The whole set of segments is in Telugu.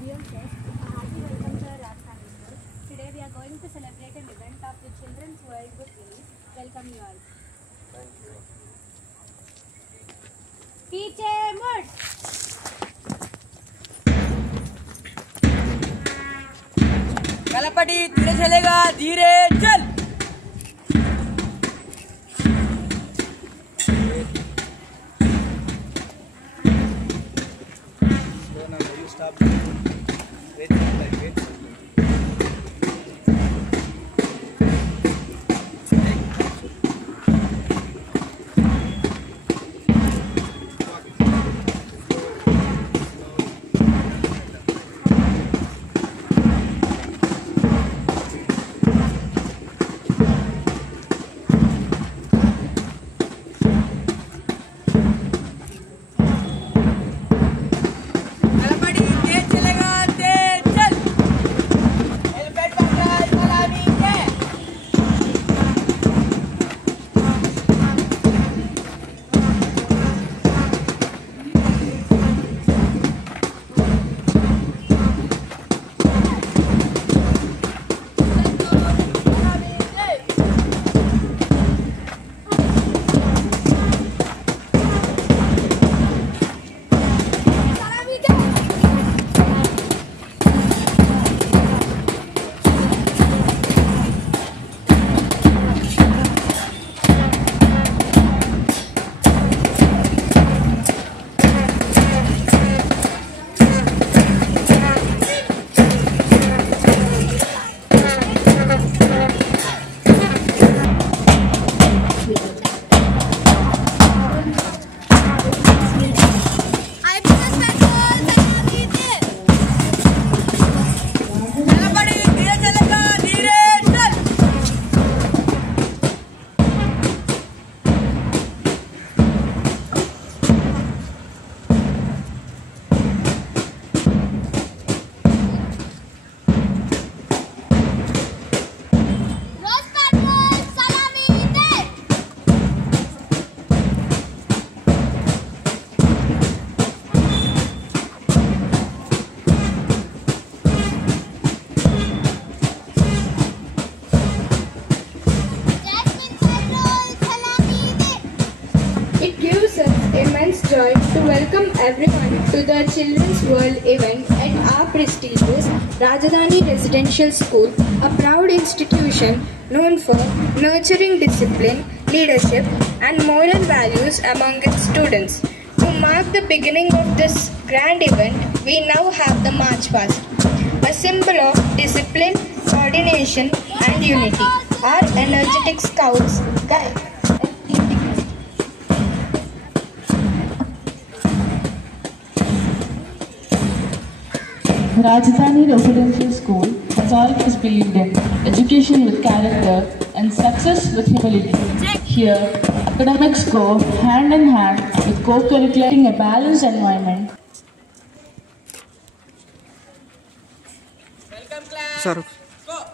Hariom Chess. A hearty welcome to our Rajdhani School. Today we are going to celebrate an event of the Children's World Book Release. Welcome you all. Thank you. पीछे मुड़ कलपटी धीरे चलेगा धीरे चल Stop. Wait, wait. Immense joy to welcome everyone to the Children's World event at our prestigious Rajdhani Residential School, a proud institution known for nurturing discipline, leadership and moral values among its students. To mark the beginning of this grand event, we now have the March Past, a symbol of discipline, coordination and unity. Our energetic scouts guide Rajdhani Residential School has always believed in education with character and success with humility. Here, academics go hand in hand with co-curricular, a balanced environment. welcome class Sir. go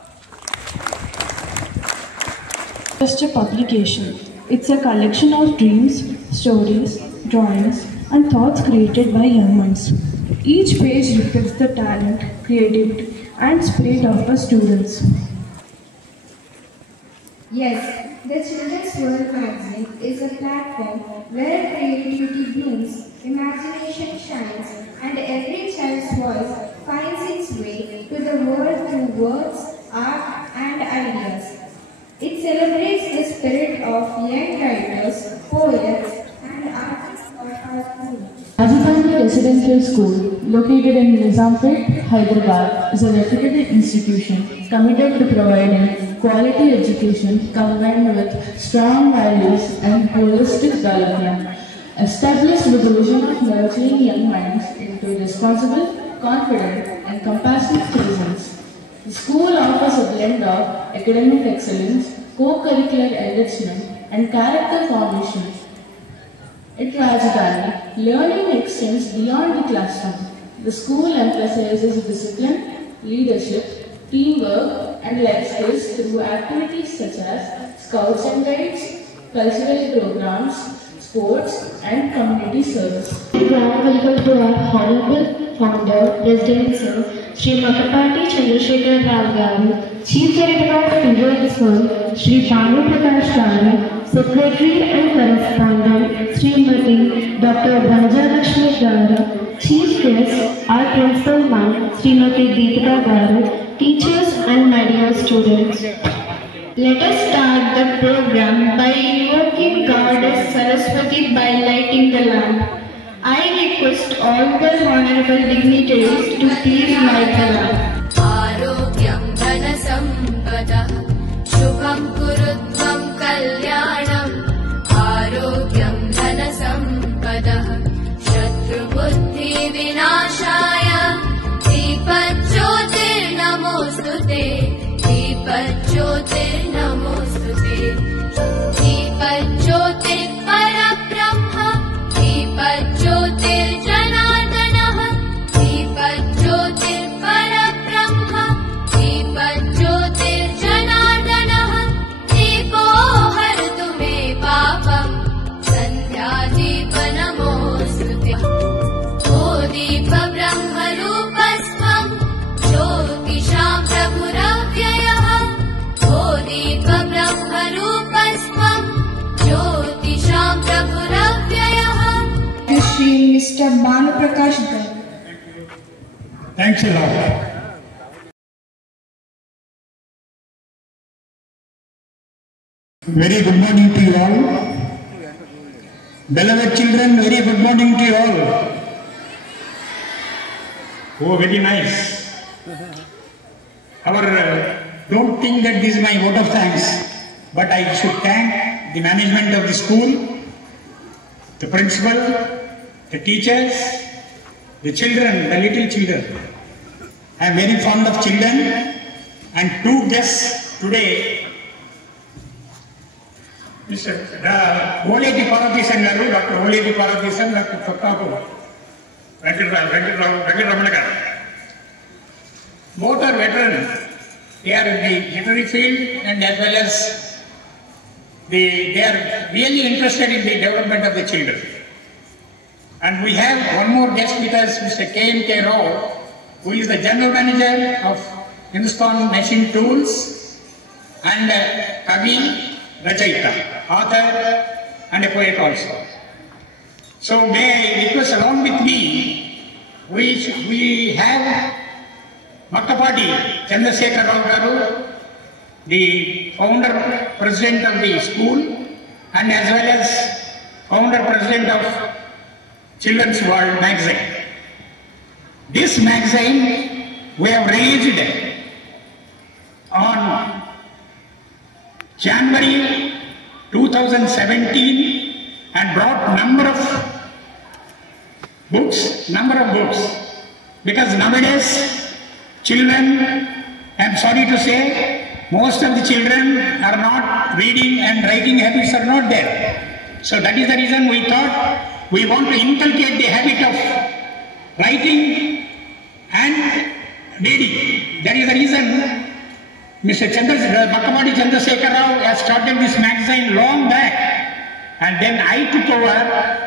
Just a publication. It's a collection of dreams, stories, drawings, and thoughts created by young minds. Each page reflects the talent, creativity, and spirit of the students. Yes, the Children's World magazine is a platform where creativity blooms, imagination shines, and every child's voice finds its way to the world through words, art, and ideas. It celebrates the spirit of young writers, poets, and artists of our school. Rajdhani Residential School, located in Nizampet, Hyderabad, is a reputed institution committed to providing quality education combined with strong values and holistic development. Established with the vision of nurturing young minds into responsible, confident, and compassionate citizens. The school offers a blend of academic excellence, co-curricular enrichment, and character formation. At Rajdhani, learning extends beyond the classroom. The school emphasizes discipline, leadership, teamwork, and life skills through activities such as Scouts and Guides, cultural programs, sports, and community service. Warm welcome to our Honorable Founder, President Sir, Shri Makapati Chandrasekhar Rao Garu, Chief Editor of Children's World, Shri Bhanu Prakash Garu, Secretary and Correspondent, Srimati Dr. Banja Lakshmi Garu, Chief Guest, our Principal Ma'am, Srimati Deepika Garu, teachers and my dear students. Let us start the program by invoking Goddess Saraswati by lighting the lamp. I request all the honorable dignitaries to please light the lamp. Arogyam dhana sampada shubham kurutvam kalyanam. Arogyam dhana sampada shatru buddhi vinashaya. Deepajyotir namostute. Deepajyotir namostute. Deepajyotir parabrahma. Deepajyotir janardanah. Deepajyotir parabrahma. Deepajyotir janardanah. Deepo hartu me papam. Sandhya deepa namostute. O deepa brahma rupasvam. Jyotisham prabhuravyayah. O deepa brahma rupasvam. Jyotisham prabhuravyayah. Shri Mr. Bhanu Prakash Garu. Thanks a lot. Very good morning to you all. Beloved children, very good morning to you all. Oh, very nice. Don't think that this is my vote of thanks, but I should thank the management of the school, the principal, the teachers, the children, the little children. I am very fond of children, and two guests today, Mr. Oleti Parathisan Garu, Dr. Oleti Parathisan, Dr. Kottapu, Venkatramana Garu. Both are veterans. They are in the literary field, and as well as they are really interested in the development of the children. And we have one more guest with us, Mr. K.M.K. Rao, who is the General Manager of Hindustan Machine Tools, and Kavi Rachayita, author and a poet also. So may I request along with me, we have Makapati Chandrasekhar Rao Garu, the founder president of the school, and as well as founder president of Children's World magazine. This magazine we have raised on January 2017 and brought number of books, because nowadays children, I am sorry to say, most of the children are not reading and writing habits are not there. So that is the reason we thought we want to inculcate the habit of writing and reading. That is the reason Mr. Makapati Chandrasekhar Rao has started this magazine long back, and then I took over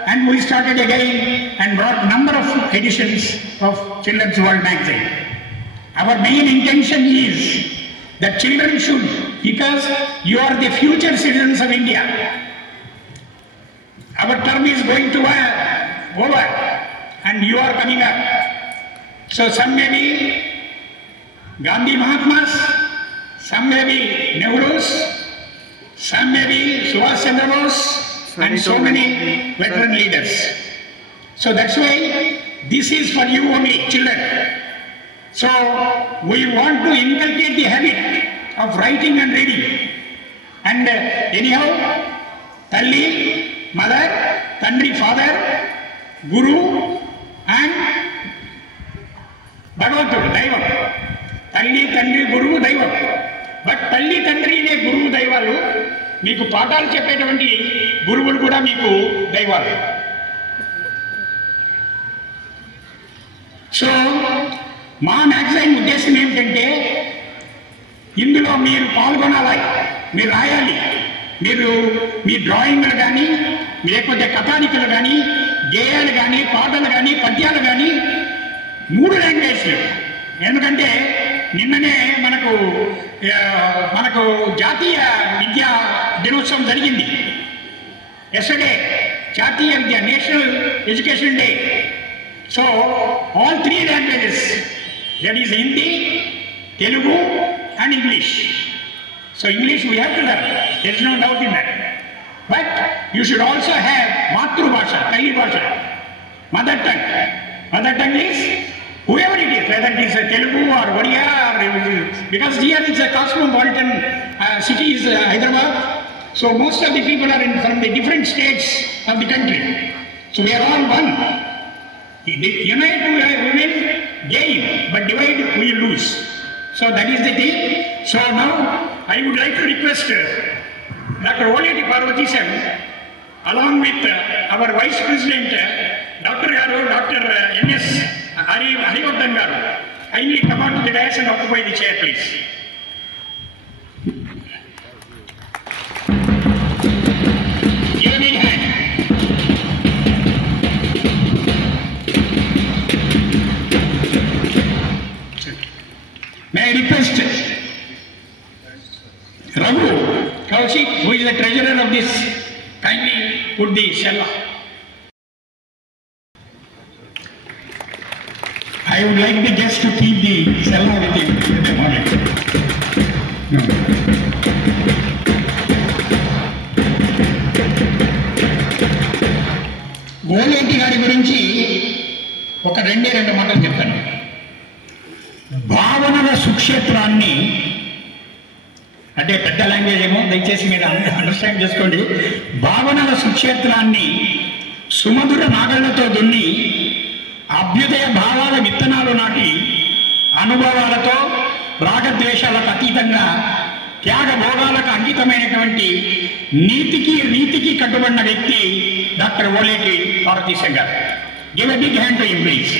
and we started again and brought number of editions of Children's World magazine. Our main intention is that children should, because you are the future citizens of India. Our term is going to over and you are coming up. So some may be Gandhi Mahatmas, some may be Nehrus, some may be Subhash Chandra Bose, and so many veteran leaders. So that's why this is for you only, children. So we want to inculcate the habit of writing and reading. And anyhow, Talli, mother, Tandri, father, Guru, and Bhagavatud, Daivam. Talli, Tandri, Guru, Daivam. But Talli, Tandri, Guru, Daivalu, మీకు పాఠాలు చెప్పేటువంటి గురువులు కూడా మీకు దైవాలు. సో మా మ్యాగజైన్ ఉద్దేశం ఏమిటంటే ఇందులో మీరు పాల్గొనాలి, మీరు రాయాలి, మీరు మీ డ్రాయింగ్లు కానీ లేకపోతే కథానికలు కానీ, గేయాలు కానీ, పాటలు కానీ, పద్యాలు కానీ 3 లాంగ్వేజ్లు. ఎందుకంటే నిన్ననే మనకు జాతీయ విద్యా దినోత్సవం జరిగింది. ఎస్టర్డే జాతీయ విద్య, national education day. So all 3 languages, that is Hindi, Telugu and English. So English we have to learn. There is no doubt in that. But you should also have Matrubhasha, Kali Bhasha, mother tongue. Mother tongue is whoever it is, whether it is Telugu or Oriya, or because here it's a cosmopolitan city is Hyderabad. So most of the people are from the different states of the country. So we are all one. Unite we will gain, but divide we will lose. So that is the thing. So now I would like to request Dr. Oleti Parvatisam, along with our Vice President, Dr. N.S. Harivardhan Garu, kindly come on to the dais and occupy the chair, please. Give me a hand. May I request Raghu Kaushik, who is the treasurer of this, kindly put the Shella. I would like the guests to keep the Shella with him at the moment. No. Oleti గారి గురించి ఒక 2 మాటలు చెప్తాను. భావనల సుక్షేత్రాన్ని, అంటే పెద్ద లాంగ్వేజ్ ఏమో, దయచేసి మీరు అండర్స్టాండ్ చేసుకోండి. భావనల సుక్షేత్రాన్ని సుమధుర నాగళ్లతో దున్ని అభ్యుదయ భావాల విత్తనాలు నాటి అనుభవాలతో రాగద్వేషాలకు అతీతంగా త్యాగభోగాలకు అంకితమైనటువంటి నీతికి కట్టుబడిన వ్యక్తి డాక్టర్ ఓలేటి పార్వతీశం గారు. Give a big hand to him please.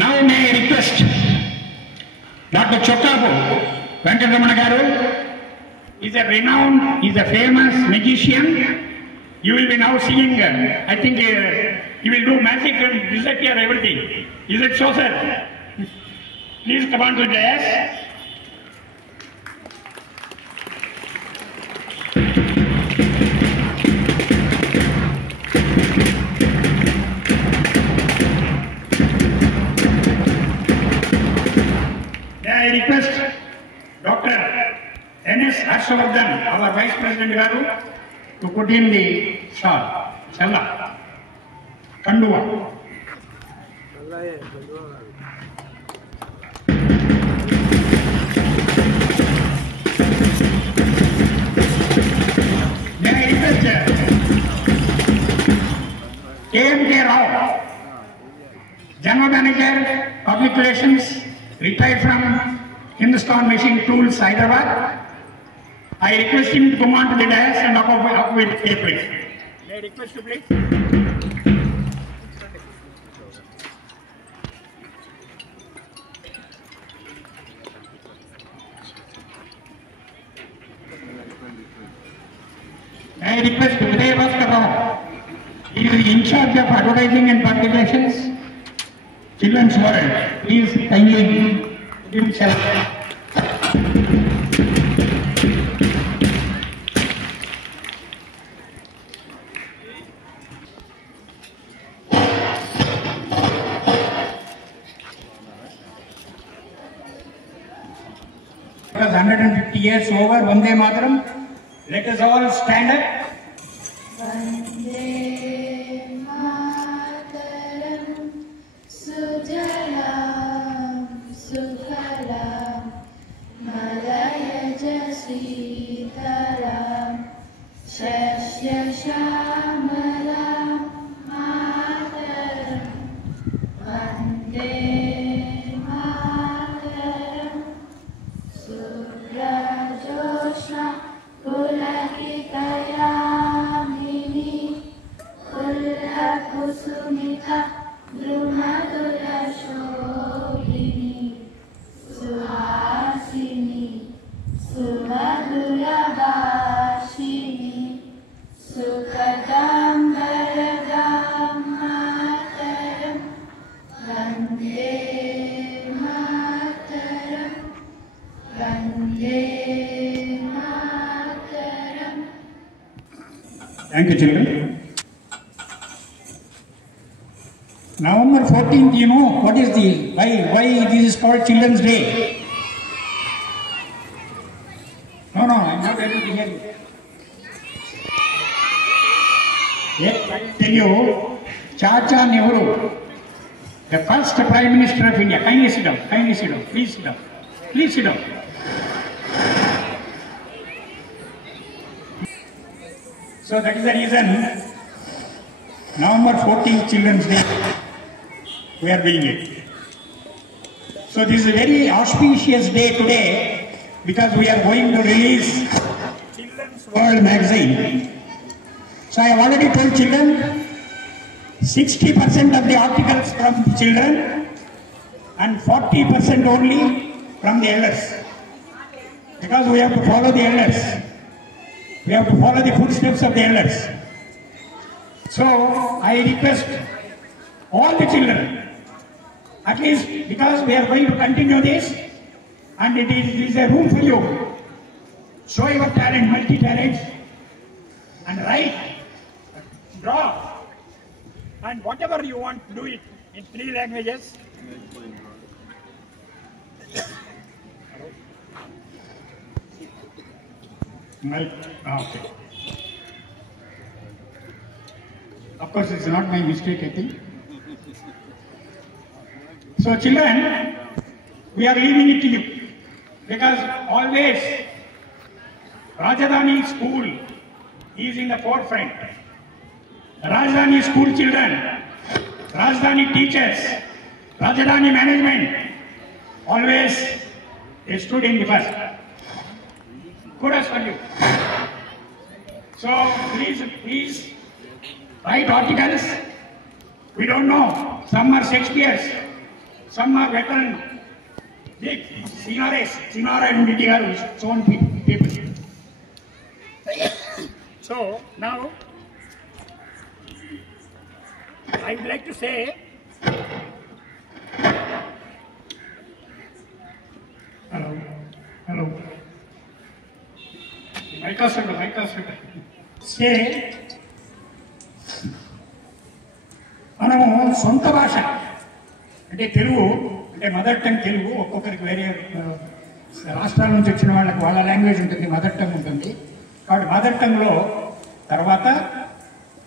Now may I request Dr. Chokkapu Venkatamana Garu is a renowned, is a famous magician. You will be now seeing, I think he will do magic and disappear everything. Is it so, sir? Please come on to the dais. I request Dr. N.S. Harshvardhan, our Vice President Garu, to put in the shawl, Challa, Kanduva. May I request K.M.K. Rao, General Manager, Public Relations, retired from Hindustan Machine Tools, Hyderabad. I request him to come on to the dais and occupy the chair, please. May I request you, please? May I request Uday Bhaskar Rao. He is in charge of advertising and public relations, Children's World. Please kindly put himself. It was 150 years over, Vande Mataram. Let us all stand up. Pullakitaya Thank you, children. November 14th, you know what is the why this is called Children's Day? No, I'm not able to hear you. Yes, I tell you, Chacha Nehru, the first Prime Minister of India. Kindly sit down. Please sit down. So that is the reason November 14th Children's Day we are doing it. So this is a very auspicious day today because we are going to release Children's World magazine. So I have already told children 60% of the articles from children and 40% only from the elders. Because we have to follow the elders. We have to follow the footsteps of the elders. So I request all the children, at least because we are going to continue this and it is a room for you. Show your talent, multi-talent, and write, draw, and whatever you want, do it in 3 languages. Okay. Of course, it's not my mistake, I think. So, children, we are leaving it to you because always Rajdhani School is in the forefront. Rajdhani School children, Rajdhani teachers, Rajdhani management, always they stood in the first. Kudos for you. So please write articles. We don't know. Some are Shakespeare's, some are veteran, big Sinara and Vidya, so on people. So now I would like to say hello. Microphone. Say మనము సొంత భాష అంటే తెలుగు అంటే మదర్ టంగ్ తెలుగు ఒక్కొక్కరికి వేరే రాష్ట్రాల నుంచి వచ్చిన వాళ్ళకి వాళ్ళ లాంగ్వేజ్ ఉంటుంది, మదర్ టంగ్ ఉంటుంది. కాబట్టి మదర్ టంగ్లో తర్వాత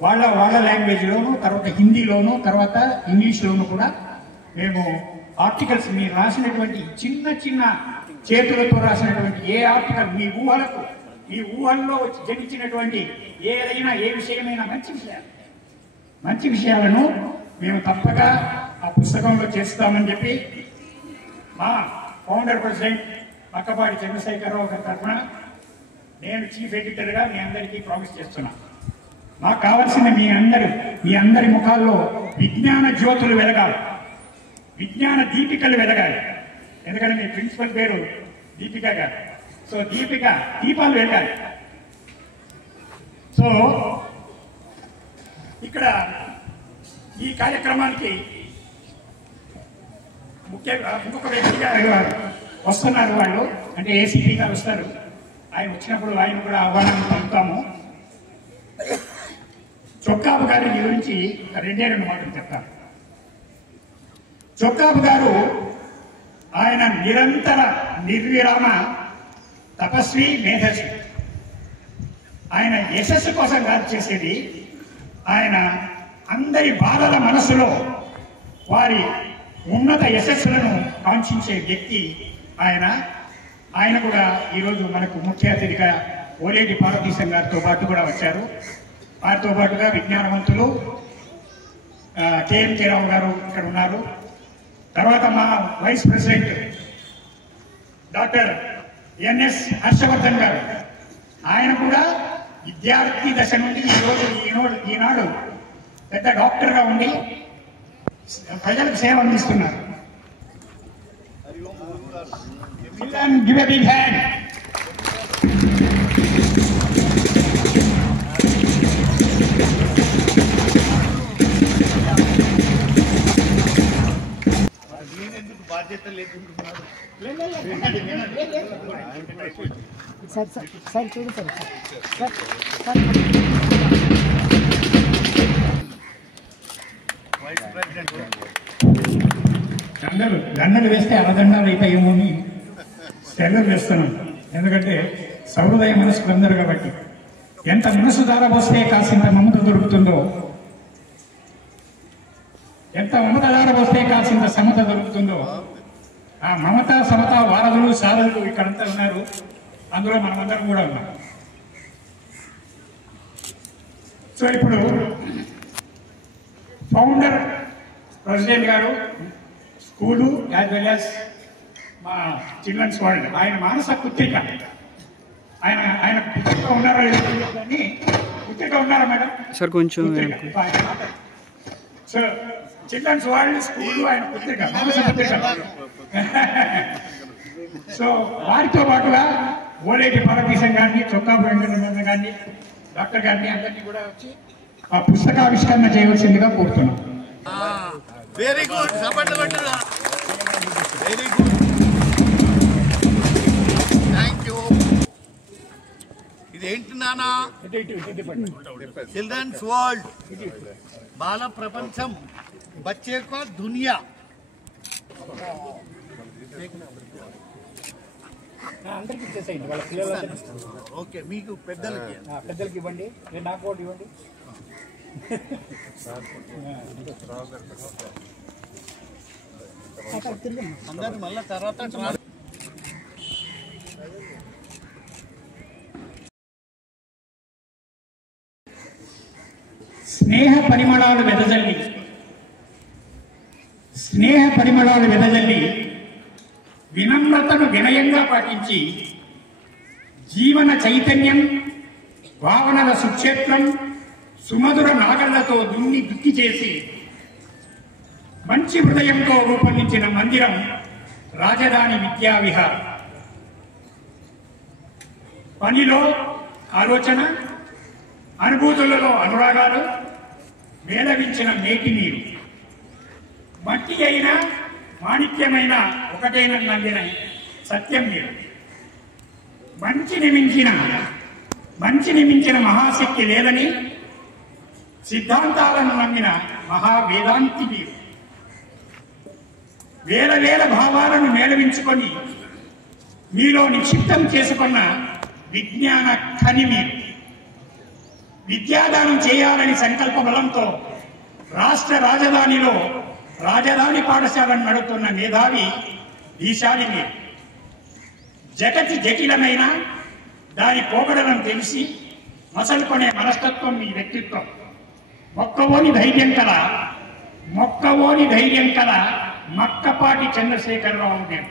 వాళ్ళ లాంగ్వేజ్లోను, తర్వాత హిందీలోను, తర్వాత ఇంగ్లీష్లోను కూడా మేము ఆర్టికల్స్ మీరు రాసినటువంటి చిన్న చేతులతో రాసినటువంటి ఏ ఆర్టికల్ మీ ఊహల్లో జనించినటువంటి ఏదైనా ఏ విషయమైనా మంచి విషయాలను మేము తప్పక ఆ పుస్తకంలో చేస్తామని చెప్పి మా ఫౌండర్ ప్రెసిడెంట్ పక్కపాటి చంద్రశేఖరరావు గారి తరఫున నేను చీఫ్ ఎడిటర్గా మీ అందరికీ ప్రామిస్ చేస్తున్నా. మాకు కావాల్సిన మీ అందరి ముఖాల్లో విజ్ఞాన జ్యోతులు వెలగాలి, విజ్ఞాన దీపికలు వెలగాలి. ఎందుకంటే మీ ప్రిన్సిపల్ పేరు దీపిక గారు. సో దీపాలు వెలగాలి. సో ఇక్కడ ఈ కార్యక్రమానికి ఇంకొక వ్యక్తిగా వస్తున్నారు వాళ్ళు, అంటే ఏసీపీ గారు వస్తారు. ఆయన వచ్చినప్పుడు ఆయన కూడా ఆహ్వానం పంపుతాము. చొక్కాబు గారి గురించి 2 మాటలు చెప్తాను. చొక్కాబు గారు ఆయన నిరంతర నిర్విరామ తపస్వి, మేధస్వి. ఆయన యశస్సు కోసం కాదు చేసేది, ఆయన అందరి బాలల మనసులో వారి ఉన్నత యశస్సులను కాంక్షించే వ్యక్తి ఆయన కూడా ఈరోజు మనకు ముఖ్య అతిథిగా ఓలేటి పార్వతీశం గారితో పాటు కూడా వచ్చారు. వారితో పాటుగా విజ్ఞానవంతులు కేఎంకే రావు గారు ఇక్కడ ఉన్నారు. తర్వాత మా vice president doctor N S Harshavardhan గారు, ఆయన కూడా విద్యార్థి దశ నుండి ఈనాడు పెద్ద డాక్టర్గా ఉండి ప్రజలకు సేవ అందిస్తున్నారు. Give a big hand. బాధ్యత లేకుంటున్నారు. సార్ చూడు సార్ వైస్ ప్రెసిడెంట్. దండలు వేస్తే అరదండాలు అయిపోయేమో అని సెలవు వేస్తున్నాను. ఎందుకంటే సౌహృదయ మనసుకు అందరు కాబట్టి ఎంత మనసు దారబోస్తే కాసింత మమత దొరుకుతుందో, ఎంత మమత దారబోస్తే కాసింత సమత దొరుకుతుందో, ఆ మమత సమత వారధులు సారథులు ఇక్కడంతా ఉన్నారు. అందులో మనమందరం కూడా ఉన్నాం. సో ఇప్పుడు ఫౌండర్ ప్రెసిడెంట్ గారు స్కూలు యాజ్ వెల్ యాజ్ మా చిల్డ్రన్స్ వరల్డ్, ఆయన మానస పుత్రిక, ఆయన పుత్రిక ఉన్నారా కానీ పుత్రిక ఉన్నారా మేడం సార్ కొంచెం సో చిల్డ్రన్స్ వరల్డ్ స్కూలు ఆయన పుత్రిక, మానస పుత్రిక. సో వారితో పాటుగా ఓలేటి పార్వతీశం గారిని, చొక్కాపు వెంకటరమణ గారిని, డాక్టర్ గారిని అందరినీ కూడా వచ్చి ఆ పుస్తకావిష్కరణ చేయవలసిందిగా కోరుతున్నాం. వెరీ గుడ్, సపోర్ట్ కొట్టురా. Very good, thank you. ఇదేంటి నానా? చిల్డ్రన్స్ వరల్డ్, బాల ప్రపంచం, బచ్చే కా దునియా. అందరికి ఇచ్చేసేయండి, వాళ్ళ పిల్లలు. ఓకే, మీకు పెద్దలకి ఇవ్వండి, నాకు కూడా ఇవ్వండి. అందరు మళ్ళీ తర్వాత స్నేహ పరిమళాలు వెదజల్లి వినమ్రతను వినయంగా పాటించి జీవన చైతన్యం, భావనల సుక్షేత్రం, సుమధుర నాగళ్లతో దుక్కి చేసి మంచి హృదయంతో రూపొందించిన మందిరం రాజధాని విద్యావిహార్. పనిలో ఆలోచన, అనుభూతులలో అనురాగాలు మేళవించిన మేటి నీరు. మట్టి అయినా మాణిక్యమైన ఒకటైన నందిన సత్యం మీరు. మంచిని మించిన మహాశక్తి లేదని సిద్ధాంతాలను నమ్మిన మహావేదాంతి మీరు. వేల భావాలను మేళవించుకొని మీలో నిక్షిప్తం చేసుకున్న విజ్ఞాన ఖని మీరు. విద్యాదానం చేయాలని సంకల్ప బలంతో రాష్ట్ర రాజధానిలో రాజధాని పాఠశాలను నడుపుతున్న మేధావి ఈశాని మీరు. జగతి జటిలమైన దాని పోగడలను తెలిసి మసలుకొనే మనస్తత్వం మీ వ్యక్తిత్వం. మొక్కవోని ధైర్యం కల మక్కపాటి చంద్రశేఖరరావు నేను.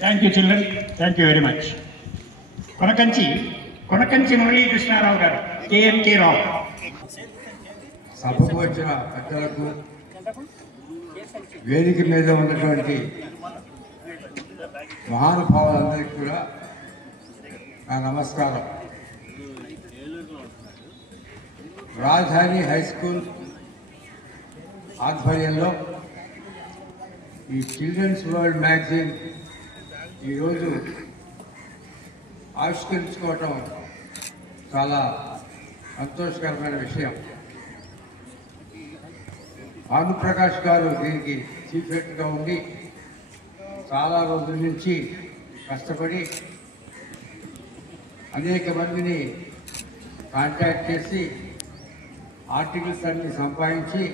Thank you children, thank you very much. Konakanchi Muralikrishna Rao garu, KMK రావు. సభకు వచ్చిన పెద్దలకు, వేదిక మీద ఉన్నటువంటి మహానుభావులందరికీ కూడా నా నమస్కారం. రాజధాని హై స్కూల్ ఆధ్వర్యంలో ఈ చిల్డ్రన్స్ వరల్డ్ మ్యాగజైన్ ఈరోజు ఆవిష్కరించుకోవటం చాలా సంతోషకరమైన విషయం. భానుప్రకాష్ గారు దీనికి చీఫ్ ఎడిటర్గా ఉండి చాలా రోజుల నుంచి కష్టపడి అనేక మందిని కాంటాక్ట్ చేసి ఆర్టికల్స్ అన్ని సంపాదించి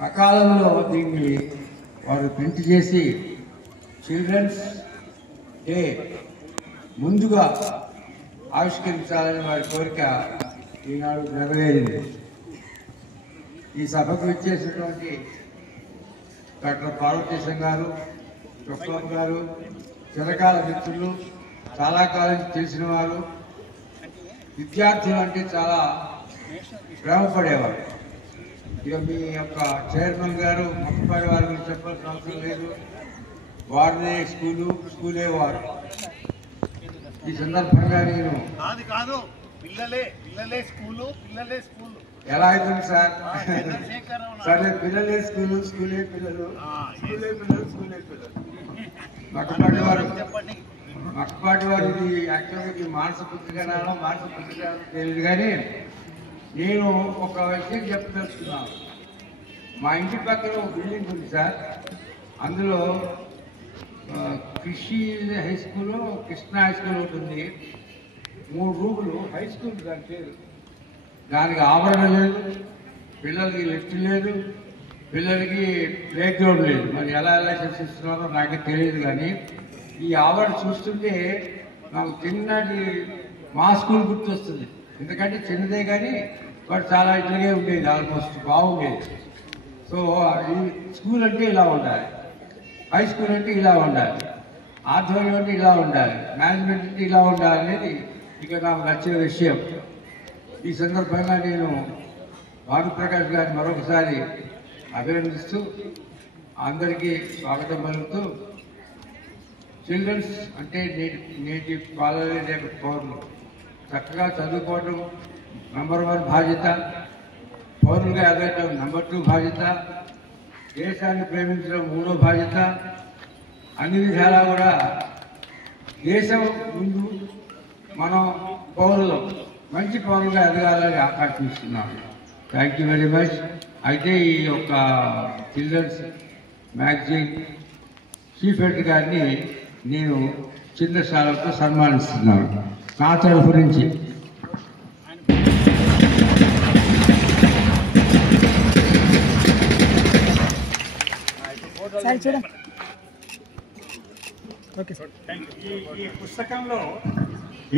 సకాలంలో దీన్ని వారు ప్రింట్ చేసి చిల్డ్రన్స్ డే ముందుగా ఆవిష్కరించాలని వారి కోరిక ఈనాడు నెరవేరింది. ఈ సభకు ఇచ్చేసినటువంటి డాక్టర్ పార్వతీశం గారు, చొక్కాపు గారు, చిరకాల మిత్రులు, చాలా కాలం తెలిసిన వారు, విద్యార్థులు అంటే చాలా ప్రేమపడేవారు. ఇక మీ యొక్క చైర్మన్ గారు మొక్కపాటి వారి గురించి చెప్పాల్సిన అవసరం లేదు. వారిదే స్కూలే వారు. ఈ సందర్భంగా నేను పిల్లలే స్కూలు ఎలా అవుతుంది సార్? చంద్రశేఖరరావు సరే, పిల్లలే స్కూలు, స్కూలే పిల్లలు. మక్కపాటి వారు ఇది యాక్చువల్గా ఇది మానస పుత్రిక తెలియదు, కానీ నేను ఒక విషయం చెప్పదలుచుకున్నాను. మా ఇంటి పక్కన ఒక బిల్డింగ్ ఉంది సార్. అందులో కృషి high school, Krishna high school ఒకటి ఉంది. 3 రూములు హై స్కూల్ దాని పేరు. దానికి ఆవరణ లేదు, పిల్లలకి లిఫ్ట్ లేదు, పిల్లలకి ప్లే గ్రౌండ్ లేదు. మరి ఎలా చేస్తున్నారో నాకే తెలియదు, కానీ ఈ ఆవరణ చూస్తుంటే నాకు చిన్నటి మా స్కూల్ గుర్తొస్తుంది. ఎందుకంటే చిన్నదే కానీ బట్ చాలా ఇట్లాగే ఉండేది, ఆల్మోస్ట్ బాగుండేది. సో ఈ స్కూల్ అంటే ఇలా ఉండాలి, హై స్కూల్ అంటే ఇలా ఉండాలి, ఆధ్వర్యం అంటే ఇలా ఉండాలి, మేనేజ్మెంట్ అంటే ఇలా ఉండాలి అనేది ఇక నాకు నచ్చిన విషయం. ఈ సందర్భంగా నేను భానుప్రకాష్ గారిని మరొకసారి అభినందిస్తూ అందరికీ స్వాగతం పలుకుతూ, చిల్డ్రన్స్ అంటే నేటి బాలలే రేపు పౌరులు. చక్కగా చదువుకోవడం నంబర్ 1 బాధ్యత, పౌరులుగా ఎదగటం నంబర్ 2 బాధ్యత, దేశాన్ని ప్రేమించడం 3వ బాధ్యత. అన్ని విధాలా కూడా దేశం ముందు మనం పౌరులు మంచి పౌరులుగా ఎదగాలని ఆకాంక్షిస్తున్నాను. Thank you very much. అయితే ఈ యొక్క చిల్డ్రన్స్ మ్యాగజైన్ చీఫ్ ఎడిటర్ గారిని నేను చిన్న శాలతో సన్మానిస్తున్నాను నా తరఫు నుంచి.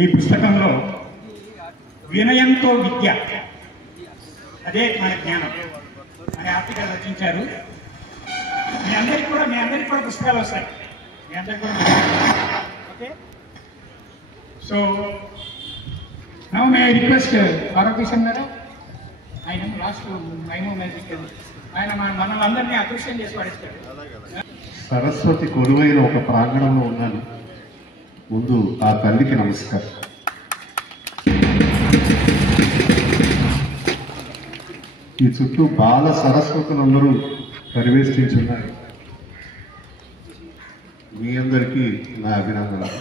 ఈ పుస్తకంలో వినయంతో విద్య, అదే మన జ్ఞానం అనే ఆర్టికల్ రచించారు. మీ అందరికీ కూడా పుస్తకాలు వస్తాయి, మీ అందరికీ కూడా. Okay, so now may I request Parvateesam గారు, ఆయన లాస్ట్ మైమో మ్యాజిక్ ఆయన మనల్ని అందరినీ అదృశ్యం చేసి పడేస్తారు. సరస్వతి కొలువైన ఒక ప్రాంగణంలో ఉన్నాను. ముందు ఆ తల్లికి నమస్కారం. ఈ చుట్టూ బాల సరస్వతులందరూ పరివేష్టించున్నారు. మీ అందరికీ నా అభినందనలు.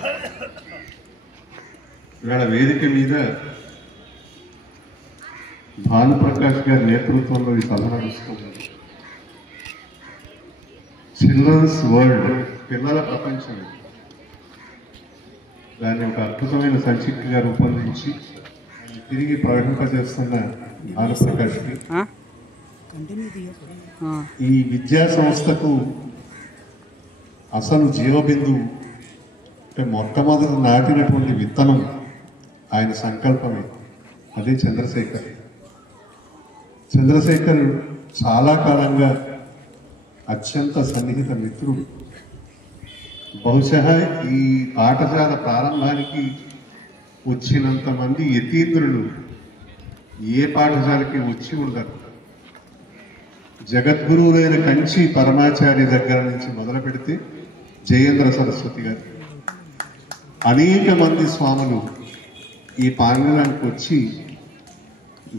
ఇవాళ వేదిక మీద భానుప్రకాష్ గారి నేతృత్వంలో ఈ సభ నడుస్తుంది. చిల్డ్రన్స్ వరల్డ్, పిల్లల ప్రపంచం, దాన్ని ఒక అద్భుతమైన సంచికగా రూపొందించి తిరిగి ప్రకటింపజేస్తున్న భానుప్రకాష్కి, ఈ విద్యా సంస్థకు అసలు జీవబిందువు అంటే మొట్టమొదటి నాటినటువంటి విత్తనం ఆయన సంకల్పమే. అదే చంద్రశేఖర్. చంద్రశేఖర్ చాలా కాలంగా అత్యంత సన్నిహిత మిత్రుడు. బహుశా ఈ పాఠశాల ప్రారంభానికి వచ్చినంత మంది యతీంద్రులు ఏ పాఠశాలకి వచ్చి ఉండరు. జగద్గురువులైన కంచి పరమాచార్య దగ్గర నుంచి మొదలు పెడితే జయేంద్ర సరస్వతి గారు, అనేక మంది స్వాములు ఈ ప్రాంగణానికి వచ్చి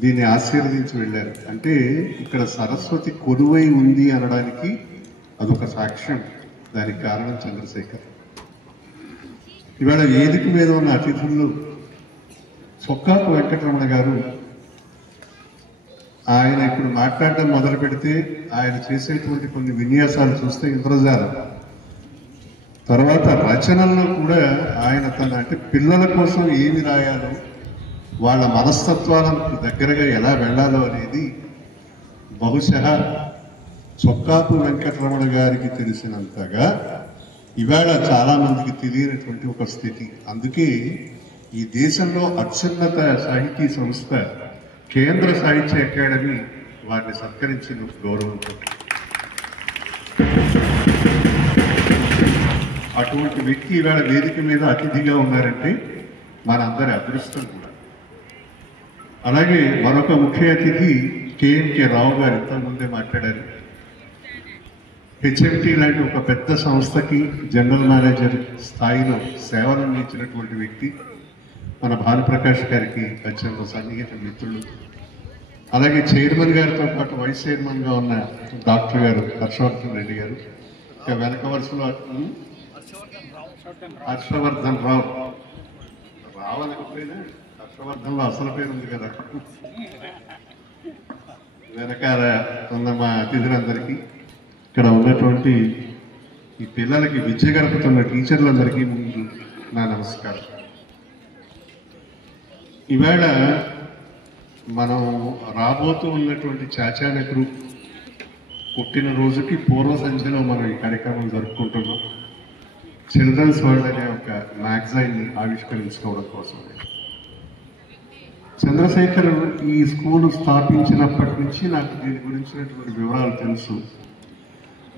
దీన్ని ఆశీర్వదించి వెళ్ళారు. అంటే ఇక్కడ సరస్వతి కొలువై ఉంది అనడానికి అదొక సాక్ష్యం. దానికి కారణం చంద్రశేఖర్. ఇవాళ వేదిక మీద ఉన్న అతిథుల్లో చొక్కాకు వెంకటరమణ గారు, ఆయన ఇప్పుడు మాట్లాడడం మొదలు పెడితే ఆయన చేసేటువంటి కొన్ని విన్యాసాలు చూస్తే ఇంద్రజాలం. తర్వాత రచనల్లో కూడా ఆయన అంటే పిల్లల కోసం ఏమి రాయాలో, వాళ్ళ మనస్తత్వాలకు దగ్గరగా ఎలా వెళ్ళాలో అనేది బహుశా చొక్కాపు వెంకటరమణ గారికి తెలిసినంతగా ఇవాళ చాలా మందికి తెలియనటువంటి ఒక స్థితి. అందుకే ఈ దేశంలో అత్యున్నత సాహితీ సంస్థ కేంద్ర సాహిత్య అకాడమీ వారిని సత్కరించిన గౌరవంతో. అటువంటి వ్యక్తి ఇవాళ వేదిక మీద అతిథిగా ఉన్నారంటే మనందరి అదృష్టం కూడా. అలాగే మరొక ముఖ్య అతిథి కేఎంకే రావు గారు ఇంతకుముందే మాట్లాడారు. హెచ్ఎంటీ లాంటి ఒక పెద్ద సంస్థకి జనరల్ మేనేజర్ స్థాయిలో సేవలు అందించినటువంటి వ్యక్తి. మన భానుప్రకాష్ గారికి అత్యంత సన్నిహిత మిత్రులు, అలాగే చైర్మన్ గారితో పాటు వైస్ చైర్మన్గా ఉన్న డాక్టర్ గారు హర్షవర్ధన్ రెడ్డి గారు, వెనక వరుసలో హర్షవర్ధన్ రావు రావనకపోయినా హర్షవర్ధన్లో అసలు పేరు ఉంది కదా. వెనకాల ఉన్న మా అతిథులందరికీ, ఇక్కడ ఉన్నటువంటి ఈ పిల్లలకి విద్య గడుపుతున్న టీచర్లందరికీ ముందు నా నమస్కారం. ఈవేళ మనం రాబోతూ ఉన్నటువంటి చాచా నెహ్రూ పుట్టినరోజుకి పూర్వ సంధ్యలో మనం ఈ కార్యక్రమం జరుపుకుంటున్నాం. చిల్డ్రన్స్ వరల్డ్ అనే ఒక మ్యాగజైన్ని ఆవిష్కరించుకోవడం కోసం. చంద్రశేఖర్ ఈ స్కూల్ స్థాపించినప్పటి నుంచి నాకు దీని గురించినటువంటి వివరాలు తెలుసు.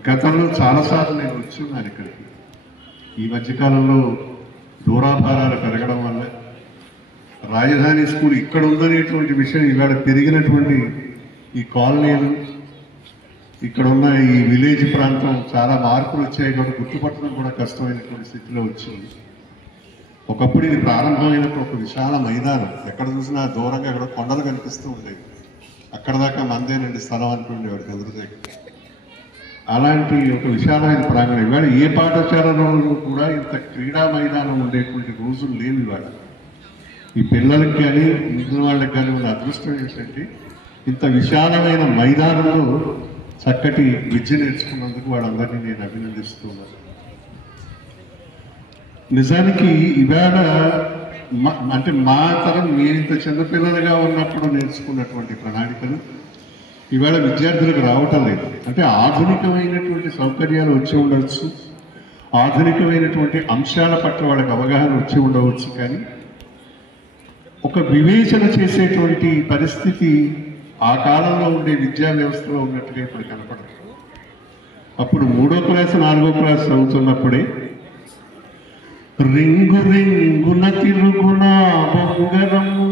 గతంలో చాలాసార్లు నేను వచ్చి ఉన్నాను ఇక్కడికి. ఈ మధ్యకాలంలో దూరాభారాలు పెరగడం వల్ల రాజధాని స్కూల్ ఇక్కడ ఉందనేటువంటి విషయం ఇవాళ పెరిగినటువంటి ఈ కాలనీలు, ఇక్కడ ఉన్న ఈ విలేజ్ ప్రాంతం చాలా మార్పులు వచ్చాయి కాబట్టి గుర్తుపట్టడం కూడా కష్టమైనటువంటి స్థితిలో వచ్చింది. ఒకప్పుడు ఇది ప్రారంభమైనప్పుడు ఒక విశాల మైదానం, ఎక్కడ చూసినా దూరంగా అక్కడ కొండలు కనిపిస్తూ ఉండేవి. అక్కడ దాకా మందేనండి స్థలం అనుకునేవాడు చంద్రశేఖర్. అలాంటి ఒక విశాలమైన ప్రాంగణం. ఇవాళ ఏ పాఠశాలలో కూడా ఇంత క్రీడా మైదానం ఉండేటువంటి రోజులు లేవు. ఇవాళ ఈ పిల్లలకి కానీ మిగిలిన వాళ్ళకి కానీ ఉన్న అదృష్టం ఏంటంటే ఇంత విశాలమైన మైదానంలో చక్కటి విద్య నేర్చుకున్నందుకు వాళ్ళందరినీ నేను అభినందిస్తున్నాను. నిజానికి ఇవాళ అంటే మా తరం నేనింత చిన్నపిల్లలుగా ఉన్నప్పుడు నేర్చుకున్నటువంటి ప్రణాళికలు ఇవాళ విద్యార్థులకు రావటం లేదు. అంటే ఆధునికమైనటువంటి సౌకర్యాలు వచ్చి ఉండవచ్చు, ఆధునికమైనటువంటి అంశాల పట్ల వాళ్ళకి అవగాహన వచ్చి ఉండవచ్చు, కానీ ఒక వివేచన చేసేటువంటి పరిస్థితి ఆ కాలంలో ఉండే విద్యా వ్యవస్థలో ఉన్నట్టుగా ఇప్పుడు కనపడదు. అప్పుడు 3వ క్లాసు 4వ క్లాసు చదువుతున్నప్పుడే రింగు రింగున తిరుగున బొంగరము,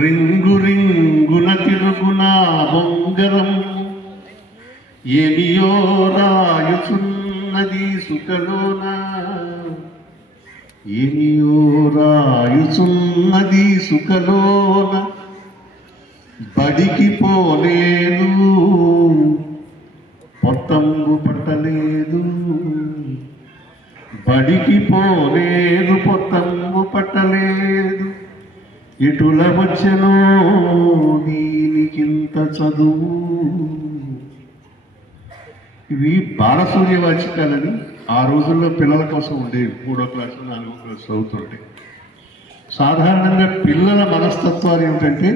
రింగు రింగున తిరుగున బొంగరం, ఏమియో రాయుచున్నది సుఖలోన, ఏమియో రాయుచున్నది సుఖలోన, బడికి పోలేదు పొట్టంబు పట్టలేదు, బడికి పోలేదు పొట్టంబు పట్టలేదు, ఇటుల వచ్చెనో దీనికింత చదువు. ఇవి బాలసూర్య వాచికాలని ఆ రోజుల్లో పిల్లల కోసం ఉండేవి. 3వ క్లాసు 4వ క్లాసు చదువుతుంటే సాధారణంగా పిల్లల మనస్తత్వాలు ఏమిటంటే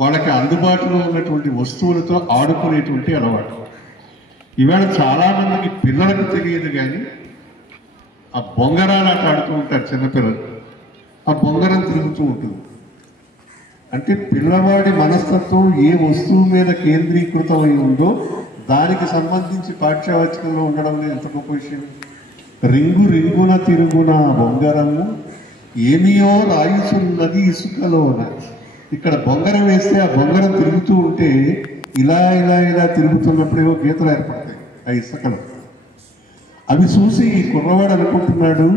వాళ్ళకి అందుబాటులో ఉన్నటువంటి వస్తువులతో ఆడుకునేటువంటి అలవాటు. ఈవేళ చాలామందికి పిల్లలకు తెలియదు, కానీ ఆ బొంగరాలు ఆట ఆడుతూ ఉంటారు చిన్నపిల్లలు. ఆ బొంగరం తిరుగుతూ ఉంటుంది. అంటే పిల్లవాడి మనస్తత్వం ఏ వస్తువు మీద కేంద్రీకృతమై ఉందో దానికి సంబంధించి పాఠ్యవాచకంలో ఉండడం అనేది ఎంత గొప్ప విషయం. రింగు రింగున తిరుగున బొంగరము, ఏమియో రాయుచున్నది ఇసుకలోన. ఇక్కడ బొంగరం వేస్తే ఆ బొంగరం తిరుగుతూ ఉంటే ఇలా ఇలా ఇలా తిరుగుతున్నప్పుడేవో గీతలు ఏర్పడతాయి ఆ ఇసుకలో. అవి చూసి ఈ కుర్రవాడు అనుకుంటున్నాడు,